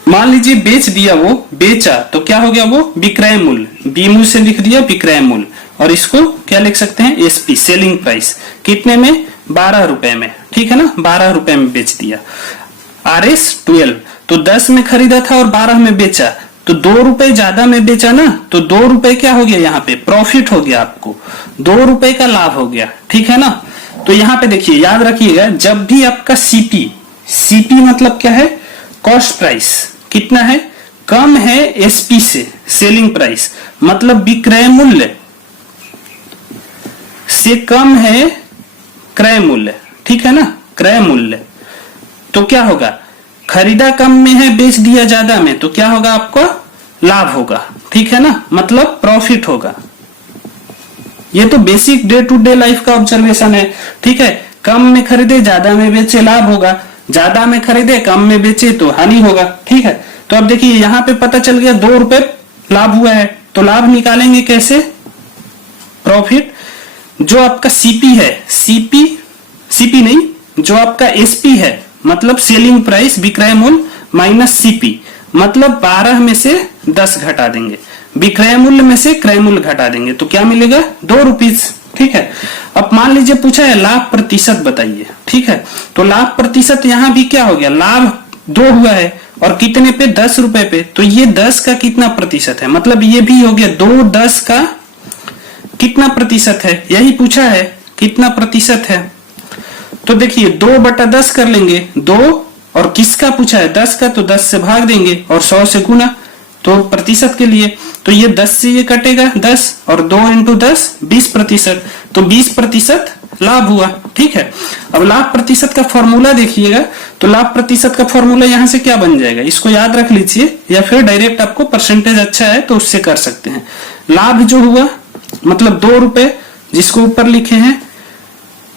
मान लीजिए बेच दिया, वो बेचा तो क्या हो गया, वो विक्रय मूल्य, बीमू से लिख दिया विक्रय मूल्य, और इसको क्या लिख सकते हैं, एसपी सेलिंग प्राइस, कितने में, 12 रुपए में, ठीक है ना, 12 रुपए में बेच दिया। RS 12, तो 10 में खरीदा था और 12 में बेचा, तो 2 रुपए ज्यादा में बेचा ना, तो 2 रुपए क्या हो गया, यहाँ पे प्रॉफिट हो गया, आपको 2 रुपए का लाभ हो गया, ठीक है ना। तो यहाँ पे देखिए, याद रखिएगा, जब भी आपका सीपी मतलब क्या है, कॉस्ट प्राइस, कितना है, कम है एसपी से, सेलिंग प्राइस मतलब विक्रय मूल्य से कम है क्रय मूल्य, ठीक है ना, क्रय मूल्य, तो क्या होगा, खरीदा कम में है, बेच दिया ज्यादा में, तो क्या होगा, आपको लाभ होगा, ठीक है ना, मतलब प्रॉफिट होगा। ये तो basic day to day life का ऑब्जर्वेशन है, ठीक है। कम में खरीदे ज्यादा में बेचे लाभ होगा, ज्यादा में खरीदे कम में बेचे तो हानि होगा, ठीक है। तो अब देखिए यहां पे पता चल गया 2 रुपए लाभ हुआ है, तो लाभ निकालेंगे कैसे, प्रॉफिट, जो आपका सीपी है, सीपी नहीं, जो आपका एसपी है, मतलब सेलिंग प्राइस विक्रय मूल्य माइनस सीपी, मतलब 12 में से 10 घटा देंगे, विक्रय मूल्य में से क्रय मूल्य घटा देंगे, तो क्या मिलेगा, 2 रुपीज, ठीक है। अब मान लीजिए पूछा है लाभ प्रतिशत बताइए, ठीक है, तो लाभ प्रतिशत यहां भी क्या हो गया, लाभ 2 हुआ है और कितने पे, 10 रुपए पे, तो ये 10 का कितना प्रतिशत है, मतलब ये भी हो गया 2, 10 का कितना प्रतिशत है, यही पूछा है, कितना प्रतिशत है। तो देखिए 2/10 कर लेंगे, 2 और किसका पूछा है, 10 का, तो 10 से भाग देंगे और 100 से गुना, तो प्रतिशत के लिए, तो ये 10 से ये कटेगा 10 और 2 × 10 20%, तो 20% लाभ हुआ, ठीक है। अब लाभ प्रतिशत का फॉर्मूला देखिएगा, तो लाभ प्रतिशत का फॉर्मूला यहां से क्या बन जाएगा, इसको याद रख लीजिए, या फिर डायरेक्ट आपको परसेंटेज अच्छा है तो उससे कर सकते हैं। लाभ जो हुआ मतलब 2 रुपए, जिसको ऊपर लिखे हैं,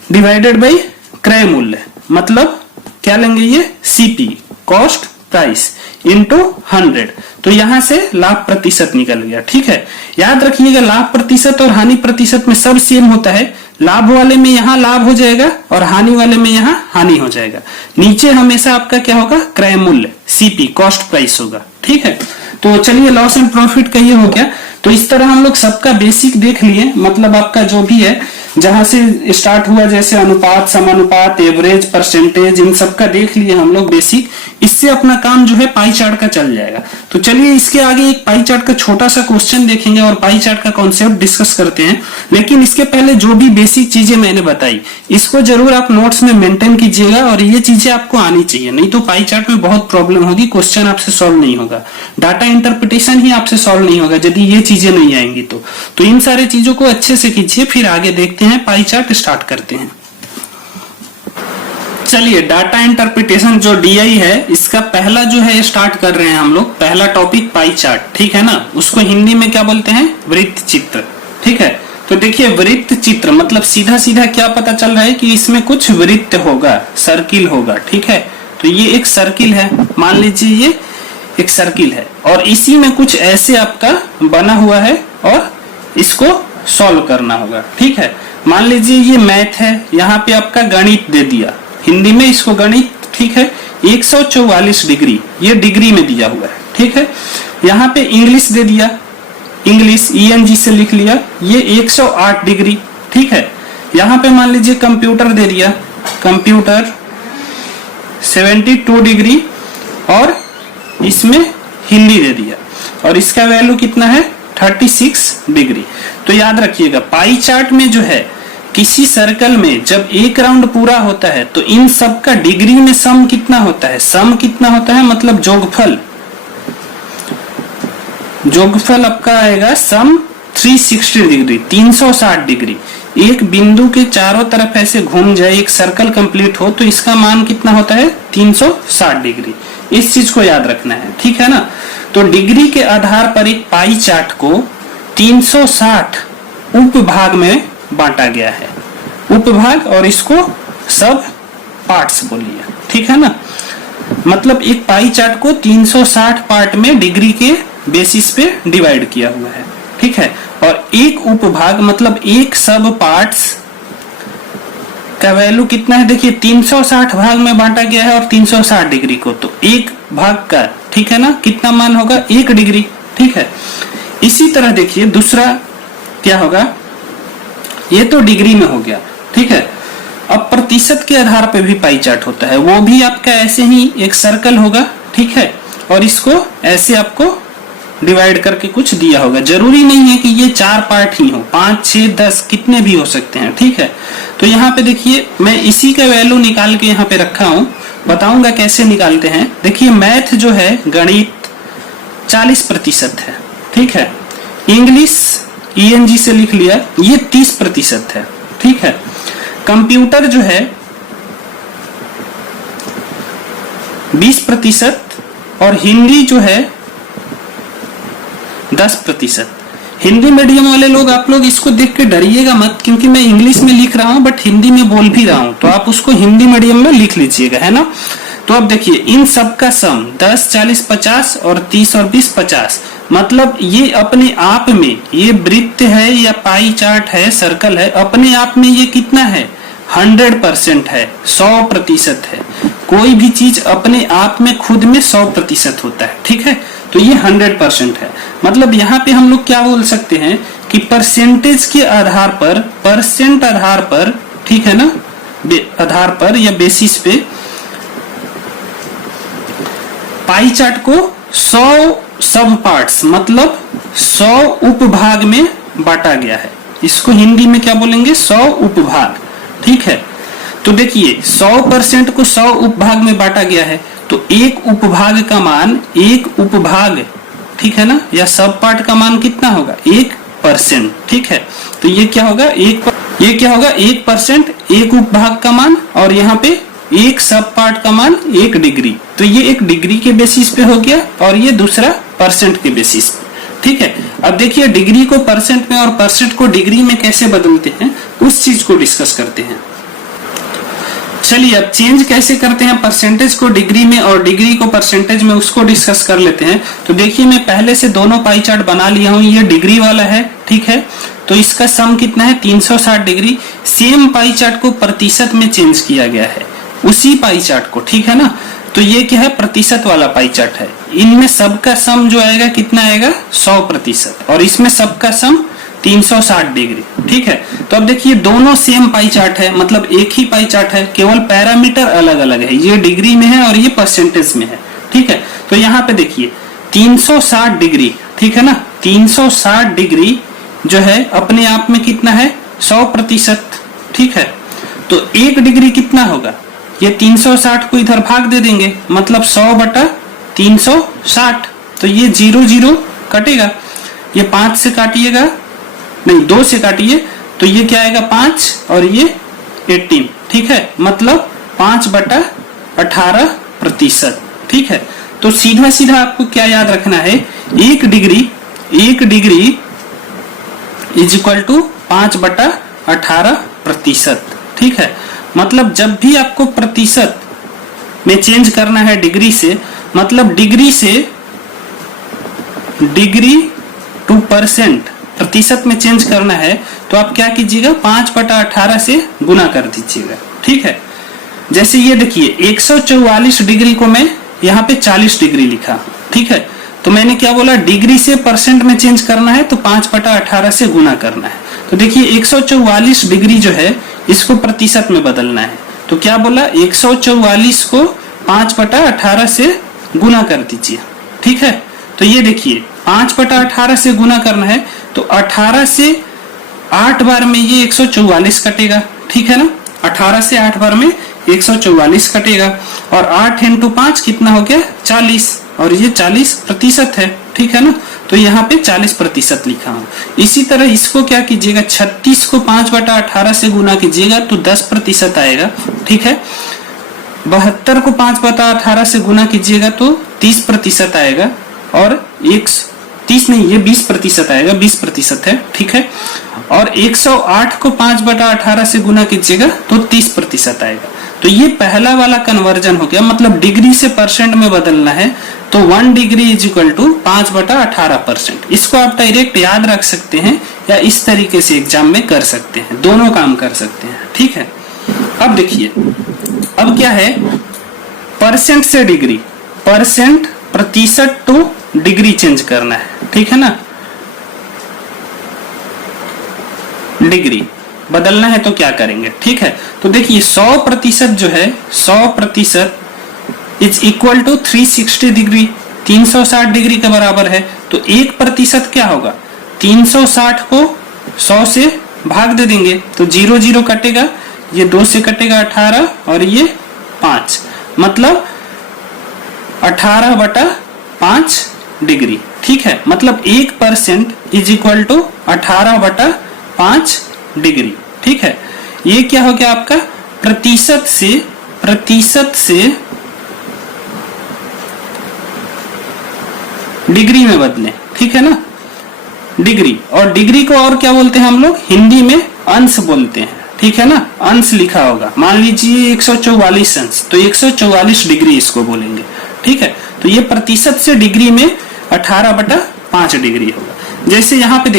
डिवाइडेड बाई क्रय मूल्य, मतलब क्या लेंगे, ये सीपी कॉस्ट प्राइस इंटू 100, तो यहां से लाभ प्रतिशत निकल गया, ठीक है। याद रखिएगा लाभ प्रतिशत और हानि प्रतिशत में सब सेम होता है, लाभ वाले में यहां लाभ हो जाएगा और हानि वाले में यहां हानि हो जाएगा, नीचे हमेशा आपका क्या होगा, क्रय मूल्य सीपी कॉस्ट प्राइस होगा, ठीक है। तो चलिए लॉस एंड प्रॉफिट का ये हो गया। तो इस तरह हम लोग सबका बेसिक देख लिए, मतलब आपका जो भी है, जहां से स्टार्ट हुआ, जैसे अनुपात, समानुपात, एवरेज, परसेंटेज, इन सबका देख लिए हम लोग बेसिक। इससे अपना काम जो है पाई चार्ट का चल जाएगा। तो चलिए इसके आगे एक पाई चार्ट का छोटा सा क्वेश्चन देखेंगे और पाई चार्ट का कॉन्सेप्ट डिस्कस करते हैं। लेकिन इसके पहले जो भी बेसिक चीजें मैंने बताई, इसको जरूर आप नोट्स में मेंटेन कीजिएगा और ये चीजें आपको आनी चाहिए, नहीं तो पाई चार्ट में बहुत प्रॉब्लम होगी, क्वेश्चन आपसे सॉल्व नहीं होगा, डाटा इंटरप्रिटेशन ही आपसे सॉल्व नहीं होगा यदि ये चीजें नहीं आएंगी। तो इन सारे चीजों को अच्छे से कीजिए, फिर आगे देखते हैं, पाई चार्ट स्टार्ट करते हैं। चलिए डाटा इंटरप्रिटेशन जो डीआई है, इसका पहला जो है स्टार्ट कर रहे हैं हम लोग, पहला टॉपिक पाई चार्ट, ठीक है ना। उसको हिंदी में क्या बोलते हैं, वृत्त चित्र, ठीक है। तो देखिए वृत्त चित्र मतलब सीधा सीधा क्या पता चल रहा है कि इसमें कुछ वृत्त होगा, सर्किल होगा, ठीक है। तो ये एक सर्किल है, मान लीजिए ये एक सर्किल है और इसी में कुछ ऐसे आपका बना हुआ है और इसको सॉल्व करना होगा, ठीक है। मान लीजिए ये मैथ है, यहाँ पे आपका गणित दे दिया, हिंदी में इसको गणित, ठीक है। 144 डिग्री ये डिग्री में दिया हुआ है, ठीक है। यहाँ पे इंग्लिश दे दिया, इंग्लिश ENG से लिख लिया, ये 108 डिग्री, ठीक है। यहाँ पे मान लीजिए कंप्यूटर दे दिया, कंप्यूटर 72 डिग्री और इसमें हिंदी दे दिया और इसका वैल्यू कितना है 36 डिग्री। तो याद रखिएगा पाई चार्ट में जो है, किसी सर्कल में जब एक राउंड पूरा होता है तो इन सब का डिग्री में सम कितना होता है, सम कितना होता है मतलब जोगफल, जोगफल आपका आएगा सम 360 डिग्री, 360 डिग्री। एक बिंदु के चारों तरफ ऐसे घूम जाए, एक सर्कल कंप्लीट हो, तो इसका मान कितना होता है 360 डिग्री। इस चीज को याद रखना है, ठीक है ना। तो डिग्री के आधार पर एक पाई चार्ट को 360 उपभाग में बांटा गया है, उपभाग, और इसको सब पार्ट्स बोलिए, ठीक है ना। मतलब एक पाई चार्ट को 360 पार्ट में डिग्री के बेसिस पे डिवाइड किया हुआ है, ठीक है। और एक उपभाग मतलब एक सब पार्ट्स का वैल्यू कितना है, देखिए 360 भाग में बांटा गया है और 360 डिग्री को, तो एक भाग का, ठीक है ना, कितना मान होगा, 1 डिग्री, ठीक है। इसी तरह देखिए दूसरा क्या होगा, ये तो डिग्री में हो गया, ठीक है। अब प्रतिशत के आधार पे भी पाई चार्ट होता है, वो भी आपका ऐसे ही एक सर्कल होगा, ठीक है, और इसको ऐसे आपको डिवाइड करके कुछ दिया होगा। जरूरी नहीं है कि ये 4 पार्ट ही हो, 5, 6, 10 कितने भी हो सकते हैं, ठीक है। तो यहाँ पे देखिए मैं इसी का वैल्यू निकाल के यहाँ पे रखा हूं, बताऊंगा कैसे निकालते हैं। देखिए मैथ जो है, गणित 40% है, ठीक है। इंग्लिश ENG से लिख लिया, ये 30% है, ठीक है। कंप्यूटर जो है 20% और हिंदी जो है 10%। हिंदी मीडियम वाले लोग, आप लोग इसको देख के डरिएगा मत, क्योंकि मैं इंग्लिश में लिख रहा हूं बट हिंदी में बोल भी रहा हूं, तो आप उसको हिंदी मीडियम में लिख लीजिएगा, है ना। तो अब देखिए इन सब का सम 10, 40, 50 और 30 और 20, 50, मतलब ये अपने आप में, ये वृत्त है या पाई चार्ट है, सर्कल है, अपने आप में ये कितना है, 100% है, 100% है। कोई भी चीज अपने आप में खुद में 100% होता है, ठीक है। तो ये 100% है, मतलब यहाँ पे हम लोग क्या बोल सकते हैं कि परसेंटेज के आधार पर, परसेंट आधार पर, ठीक है ना, आधार पर या बेसिस पे पाई चार्ट को 100 सब पार्ट्स, मतलब 100 उपभाग में बांटा गया है। इसको हिंदी में क्या बोलेंगे, 100 उपभाग, ठीक है। तो देखिए 100% को 100 उपभाग में बांटा गया है, तो एक उपभाग का मान, एक उपभाग, ठीक है ना, या सब पार्ट का मान कितना होगा, 1%, ठीक है। तो ये क्या होगा, ये क्या होगा, 1%, एक उपभाग का मान, और यहाँ पे एक सब पार्ट का मान 1 डिग्री। तो ये एक डिग्री के बेसिस पे हो गया और ये दूसरा परसेंट के बेसिस पे, ठीक है। अब देखिए डिग्री को परसेंट में और परसेंट को डिग्री में कैसे बदलते हैं, उस चीज को डिस्कस करते हैं। चलिए अब चेंज कैसे करते हैं परसेंटेज को डिग्री में और डिग्री को परसेंटेज में, उसको डिस्कस कर लेते हैं। तो देखिए मैं पहले से दोनों पाई चार्ट बना लिया हूं, ये डिग्री वाला है, ठीक है। तो इसका सम कितना है, 360 डिग्री। सेम पाई चार्ट को प्रतिशत में चेंज किया गया है, उसी पाई चार्ट को, ठीक है ना। तो ये क्या है, प्रतिशत वाला पाई चार्ट है। इनमें सबका सम जो आएगा कितना आएगा, 100%, और इसमें सबका सम 360 डिग्री, ठीक है। तो अब देखिए दोनों सेम पाई चार्ट है, मतलब एक ही पाई चार्ट है, केवल पैरामीटर अलग अलग है, ये डिग्री में है और ये परसेंटेज में है, ठीक है। तो यहाँ पे देखिए 360 डिग्री, ठीक है ना, 360 डिग्री जो है अपने आप में कितना है, 100%, ठीक है। तो 1 डिग्री कितना होगा, ये 360 को इधर भाग दे देंगे, मतलब 100/360, तो ये 0 0 कटेगा, ये 5 से काटिएगा, नहीं 2 से काटिए, तो ये क्या आएगा 5 और ये 18, ठीक है, मतलब 5/18%, ठीक है। तो सीधा सीधा आपको क्या याद रखना है, 1 डिग्री इज इक्वल टू 5/18%, ठीक है। मतलब जब भी आपको प्रतिशत में चेंज करना है डिग्री से, मतलब डिग्री टू परसेंट प्रतिशत में चेंज करना है, तो आप क्या कीजिएगा, 5/18 से गुना कर दीजिएगा, ठीक है। जैसे ये देखिए 144 डिग्री को मैं यहाँ पे 40 डिग्री लिखा, ठीक है। तो मैंने क्या बोला, डिग्री से परसेंट में चेंज करना है तो 5/18 से गुना करना है। तो देखिए 144 डिग्री जो है इसको प्रतिशत में बदलना है, तो क्या बोला, 144 को 5/18 से गुना कर दीजिए, ठीक है। तो ये देखिए 5/18 से गुना करना है, तो 18 से 8 बार में ये 144 कटेगा, ठीक है ना। 18 से 8 बार में 144 कटेगा, और 8 × 5 कितना हो गया, 40, और ये 40% है, ठीक है ना। तो यहाँ पे 40% लिखा हूं। इसी तरह इसको क्या कीजिएगा, 36 को 5/18 से गुना कीजिएगा तो 10% आएगा, ठीक है। 72 को 5/18 से गुना कीजिएगा तो 30% आएगा, और 30 नहीं, ये 20% आएगा, 20% है, ठीक है। और 108 को 5/18 से गुना कीजिएगा तो 30% आएगा। तो ये पहला वाला कन्वर्जन हो गया, मतलब डिग्री से परसेंट में बदलना है, तो 1 डिग्री इज इक्वल टू 5/18%। इसको आप डायरेक्ट याद रख सकते हैं या इस तरीके से एग्जाम में कर सकते हैं, दोनों काम कर सकते हैं, ठीक है। अब देखिए, अब क्या है, परसेंट से डिग्री, परसेंट प्रतिशत टू डिग्री चेंज करना है, ठीक है ना। डिग्री बदलना है तो क्या करेंगे, ठीक है। तो देखिए 100% जो है, 100% is equal to 360 degree, 360 degree के बराबर है। तो 1% क्या होगा, 360 को 100 से भाग दे देंगे तो 0 0 कटेगा, ये 2 से कटेगा 18 और ये 5, मतलब 18/5 डिग्री, ठीक है। मतलब 1% इज इक्वल टू 18/5 डिग्री, ठीक है। ये क्या हो गया आपका, प्रतिशत से डिग्री में बदले, ठीक है ना, डिग्री। और डिग्री को और क्या बोलते हैं हम लोग, हिंदी में अंश बोलते हैं, ठीक है ना। अंश लिखा होगा, मान लीजिए 144 अंश, तो 144 डिग्री इसको बोलेंगे, ठीक है। तो ये प्रतिशत से डिग्री में 18/5 डिग्री होगा। जैसे यहाँ पे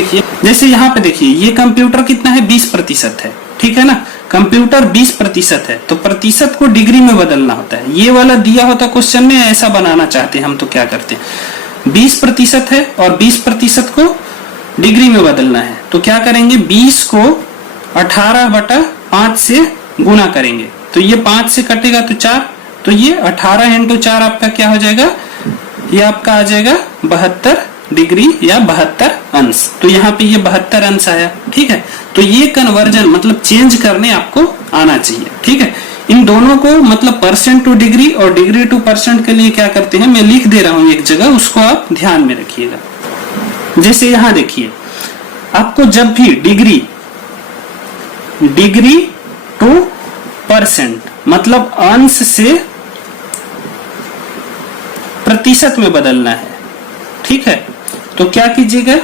देखिए, ये कंप्यूटर कितना है, 20% है, ठीक है ना। कंप्यूटर 20% है, तो प्रतिशत को डिग्री में बदलना होता है। ये वाला दिया होता क्वेश्चन में, ऐसा बनाना चाहते हैं हम, तो क्या करते हैं, 20% है और 20% को डिग्री में बदलना है, तो क्या करेंगे, 20 को 18/5 से गुना करेंगे, तो ये 5 से कटेगा तो 4, तो ये 18 × 4 आपका क्या हो जाएगा, ये आपका आ जाएगा 72 डिग्री या 72 अंश। तो यहाँ पे ये 72 अंश आया, ठीक है। तो ये कन्वर्जन मतलब चेंज करने आपको आना चाहिए, ठीक है। इन दोनों को मतलब परसेंट टू डिग्री और डिग्री टू परसेंट के लिए क्या करते हैं, मैं लिख दे रहा हूं एक जगह, उसको आप ध्यान में रखिएगा। जैसे यहां देखिए, आपको जब भी डिग्री टू परसेंट मतलब अंश से प्रतिशत में बदलना है, ठीक है। तो क्या कीजिएगा,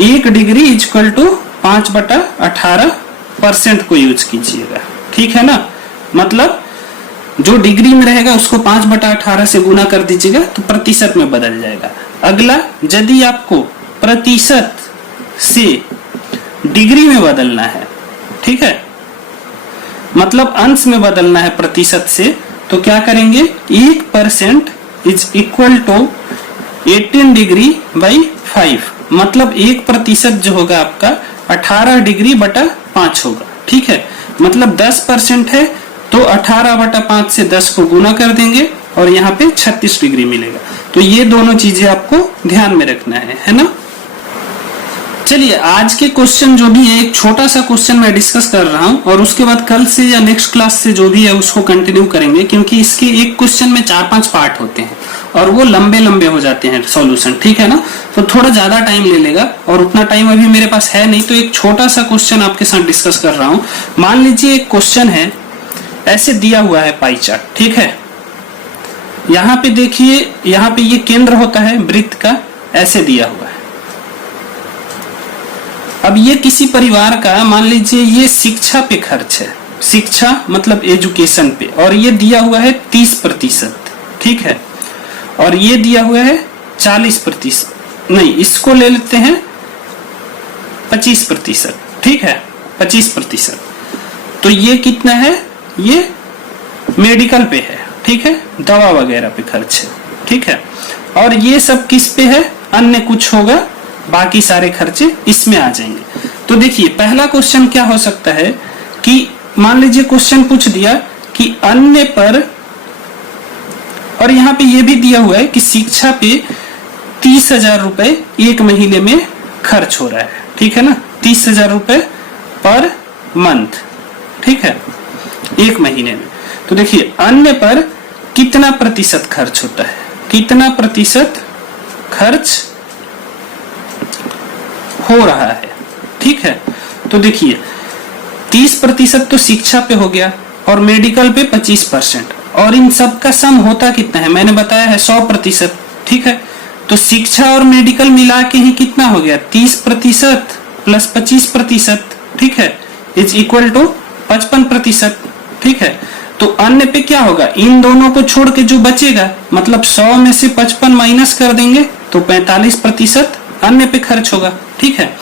1 डिग्री इक्वल टू 5/18% को यूज कीजिएगा, ठीक है ना। मतलब जो डिग्री में रहेगा उसको 5/18 से गुना कर दीजिएगा तो प्रतिशत में बदल जाएगा। अगला, यदि आपको प्रतिशत से डिग्री में बदलना है, ठीक है, मतलब अंश में बदलना है प्रतिशत से, तो क्या करेंगे, 1% is equal to 18 degree by 5, मतलब 1% जो होगा आपका 18 डिग्री बटा 5 होगा, ठीक है। मतलब 10% है तो 18/5 से 10 को गुना कर देंगे और यहाँ पे 36 डिग्री मिलेगा। तो ये दोनों चीजें आपको ध्यान में रखना है ना। चलिए, आज के क्वेश्चन जो भी है, एक छोटा सा क्वेश्चन मैं डिस्कस कर रहा हूं और उसके बाद कल से या नेक्स्ट क्लास से जो भी है उसको कंटिन्यू करेंगे, क्योंकि इसके एक क्वेश्चन में 4-5 पार्ट होते हैं और वो लंबे लंबे हो जाते हैं सॉल्यूशन, ठीक है ना। तो थोड़ा ज्यादा टाइम ले लेगा और उतना टाइम अभी मेरे पास है नहीं, तो एक छोटा सा क्वेश्चन आपके साथ डिस्कस कर रहा हूँ। मान लीजिए एक क्वेश्चन है, ऐसे दिया हुआ है पाई चार्ट, ठीक है। यहाँ पे देखिए, यहाँ पे ये केंद्र होता है वृत्त का, ऐसे दिया हुआ है। अब ये किसी परिवार का, मान लीजिए ये शिक्षा पे खर्च है, शिक्षा मतलब एजुकेशन पे, और ये दिया हुआ है 30%, ठीक है। और ये दिया हुआ है 40%, नहीं इसको ले लेते हैं 25%, ठीक है, 25%। तो ये कितना है, ये मेडिकल पे है, ठीक है, दवा वगैरह पे खर्च है, ठीक है। और ये सब किस पे है, अन्य कुछ होगा, बाकी सारे खर्चे इसमें आ जाएंगे। तो देखिए पहला क्वेश्चन क्या हो सकता है कि मान लीजिए क्वेश्चन पूछ दिया कि अन्य पर, और यहाँ पे ये भी दिया हुआ है कि शिक्षा पे 30,000 रुपए एक महीने में खर्च हो रहा है, ठीक है ना, 30,000 रुपए पर मंथ, ठीक है, एक महीने में। तो देखिए अन्य पर कितना प्रतिशत खर्च होता है, कितना प्रतिशत खर्च हो रहा है, ठीक है। तो देखिए 30% तो शिक्षा पे हो गया और मेडिकल पे 25%, और इन सब का सम होता कितना है, मैंने बताया है 100%, ठीक है। तो शिक्षा और मेडिकल मिला के ही कितना हो गया, 30% प्लस 25%, ठीक है, इज इक्वल टू 55%, ठीक है। तो अन्य पे क्या होगा, इन दोनों को छोड़ के जो बचेगा, मतलब 100 में से 55 माइनस कर देंगे तो 45% अन्य पे खर्च होगा, ठीक है।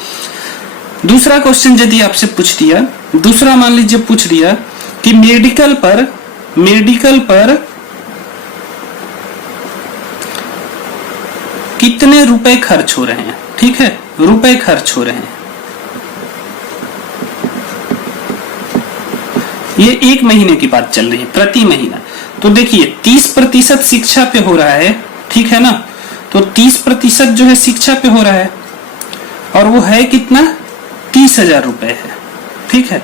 दूसरा क्वेश्चन यदि आपसे पूछ दिया, दूसरा मान लीजिए पूछ दिया कि मेडिकल पर कितने रुपए खर्च हो रहे हैं। ठीक है, रुपए खर्च हो रहे हैं। ये 1 महीने की बात चल रही है, प्रति महीना। तो देखिए 30% शिक्षा पे हो रहा है, ठीक है ना। तो 30% जो है शिक्षा पे हो रहा है, और वो है कितना, 30,000 रुपए है। ठीक है,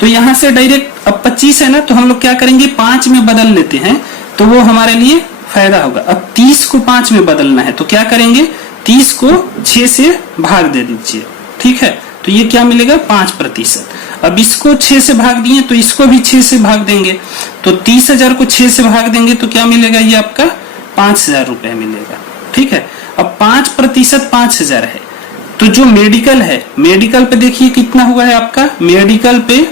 तो यहां से डायरेक्ट, अब 25 है ना, तो हम लोग क्या करेंगे, 5 में बदल लेते हैं, तो वो हमारे लिए फायदा होगा। अब 30 को 5 में बदलना है, तो क्या करेंगे, 30 को 6 से भाग दे दीजिए। ठीक है, तो ये क्या मिलेगा, 5%। अब इसको 6 से भाग दिए, तो इसको भी 6 से भाग देंगे, तो 30,000 को 6 से भाग देंगे तो क्या मिलेगा, ये आपका 5,000 रुपए मिलेगा। ठीक है, अब 5% 5,000 है, तो जो मेडिकल है, मेडिकल पे देखिए कितना हुआ है आपका, मेडिकल पे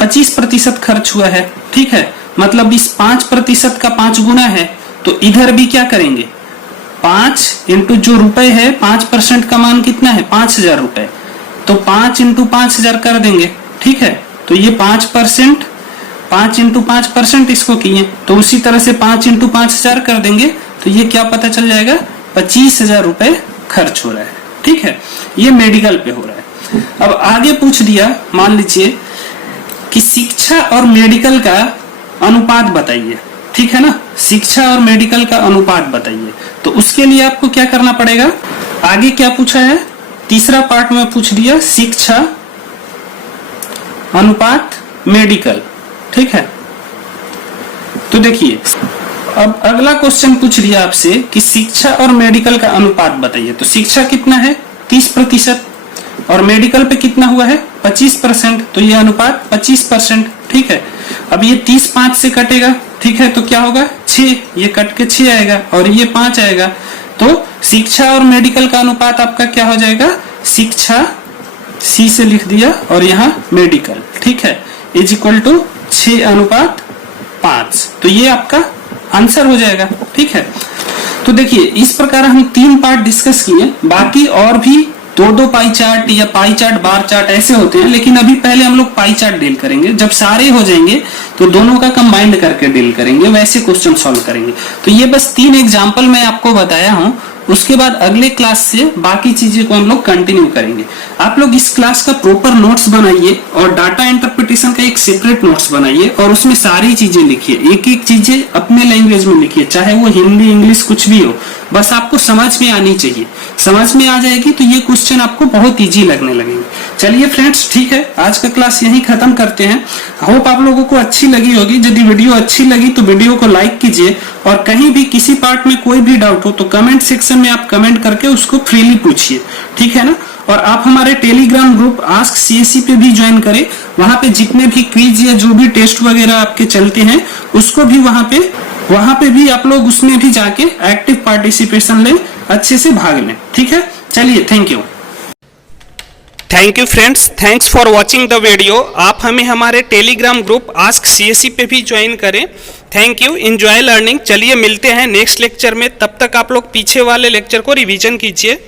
25% खर्च हुआ है। ठीक है, मतलब इस 5% का 5 गुना है, तो इधर भी क्या करेंगे, 5 इंटू जो रुपए है, 5% का मान कितना है, 5,000 रुपए, तो 5 इंटू 5,000 कर देंगे। ठीक है, तो ये 5%, 5 इंटू 5% इसको किए, तो उसी तरह से 5 इंटू 5,000 कर देंगे, तो ये क्या पता चल जाएगा, 25,000 रुपए खर्च हो रहा है। ठीक है, ये मेडिकल पे हो रहा है। अब आगे पूछ दिया, मान लीजिए कि शिक्षा और मेडिकल का अनुपात बताइए। ठीक है ना, शिक्षा और मेडिकल का अनुपात बताइए। तो उसके लिए आपको क्या करना पड़ेगा, आगे क्या पूछा है, तीसरा पार्ट में पूछ दिया शिक्षा अनुपात मेडिकल। ठीक है, तो देखिए अब अगला क्वेश्चन पूछ दिया आपसे कि शिक्षा और मेडिकल का अनुपात बताइए। तो शिक्षा कितना है, 30%, और मेडिकल पे कितना हुआ है, 25%, तो ये अनुपात 25%। ठीक है, अब ये 30 5 से कटेगा। ठीक है, तो क्या होगा, 6, ये कट के 6 आएगा, और ये 5 आएगा, तो शिक्षा और मेडिकल का अनुपात आपका क्या हो जाएगा, शिक्षा C से लिख दिया, और यहाँ मेडिकल। ठीक है, इज इक्वल टू 6:5। तो ये आपका आंसर हो जाएगा। ठीक है, तो देखिए इस प्रकार हम 3 पार्ट डिस्कस किए, बाकी और भी 2 पाई चार्ट या पाई चार्ट, बार चार्ट ऐसे होते हैं, लेकिन अभी पहले हम लोग पाई चार्ट डील करेंगे। जब सारे हो जाएंगे तो दोनों का कंबाइंड करके डील करेंगे, वैसे क्वेश्चन सॉल्व करेंगे। तो ये बस 3 एग्जांपल मैं आपको बताया हूं, उसके बाद अगले क्लास से बाकी चीजें को हम लोग कंटिन्यू करेंगे। आप लोग इस क्लास का प्रॉपर नोट्स बनाइए, और डाटा इंटरप्रिटेशन का एक सेपरेट नोट्स बनाइए, और उसमें सारी चीजें लिखिए, एक एक चीजें अपने लैंग्वेज में लिखिए, चाहे वो हिंदी इंग्लिश कुछ भी हो, बस आपको समझ में आनी चाहिए। समझ में आ जाएगी तो ये क्वेश्चन आपको बहुत इजी लगने लगेंगे। चलिए फ्रेंड्स, ठीक है, आज का क्लास यहीं खत्म करते हैं। होप आप लोगों को अच्छी लगी होगी। यदि वीडियो अच्छी लगी तो वीडियो को लाइक कीजिए, और कहीं भी किसी पार्ट में कोई भी डाउट हो तो कमेंट सेक्शन में आप कमेंट करके उसको फ्रीली पूछिए। ठीक है ना, और आप हमारे टेलीग्राम ग्रुप आस्क सीएससी पे भी ज्वाइन करें। वहां पे जितने भी क्विज या जो भी टेस्ट वगैरह आपके चलते हैं उसको भी वहां पे भी आप लोग उसमें भी जाके एक्टिव पार्टिसिपेशन लें, अच्छे से भाग लें। ठीक है, चलिए, thank you. Thank you friends, thanks for watching the video. आप हमें हमारे टेलीग्राम ग्रुप आस्क सीएससी पे भी ज्वाइन करें। Thank you, enjoy learning. चलिए मिलते हैं नेक्स्ट लेक्चर में, तब तक आप लोग पीछे वाले लेक्चर को रिवीजन कीजिए।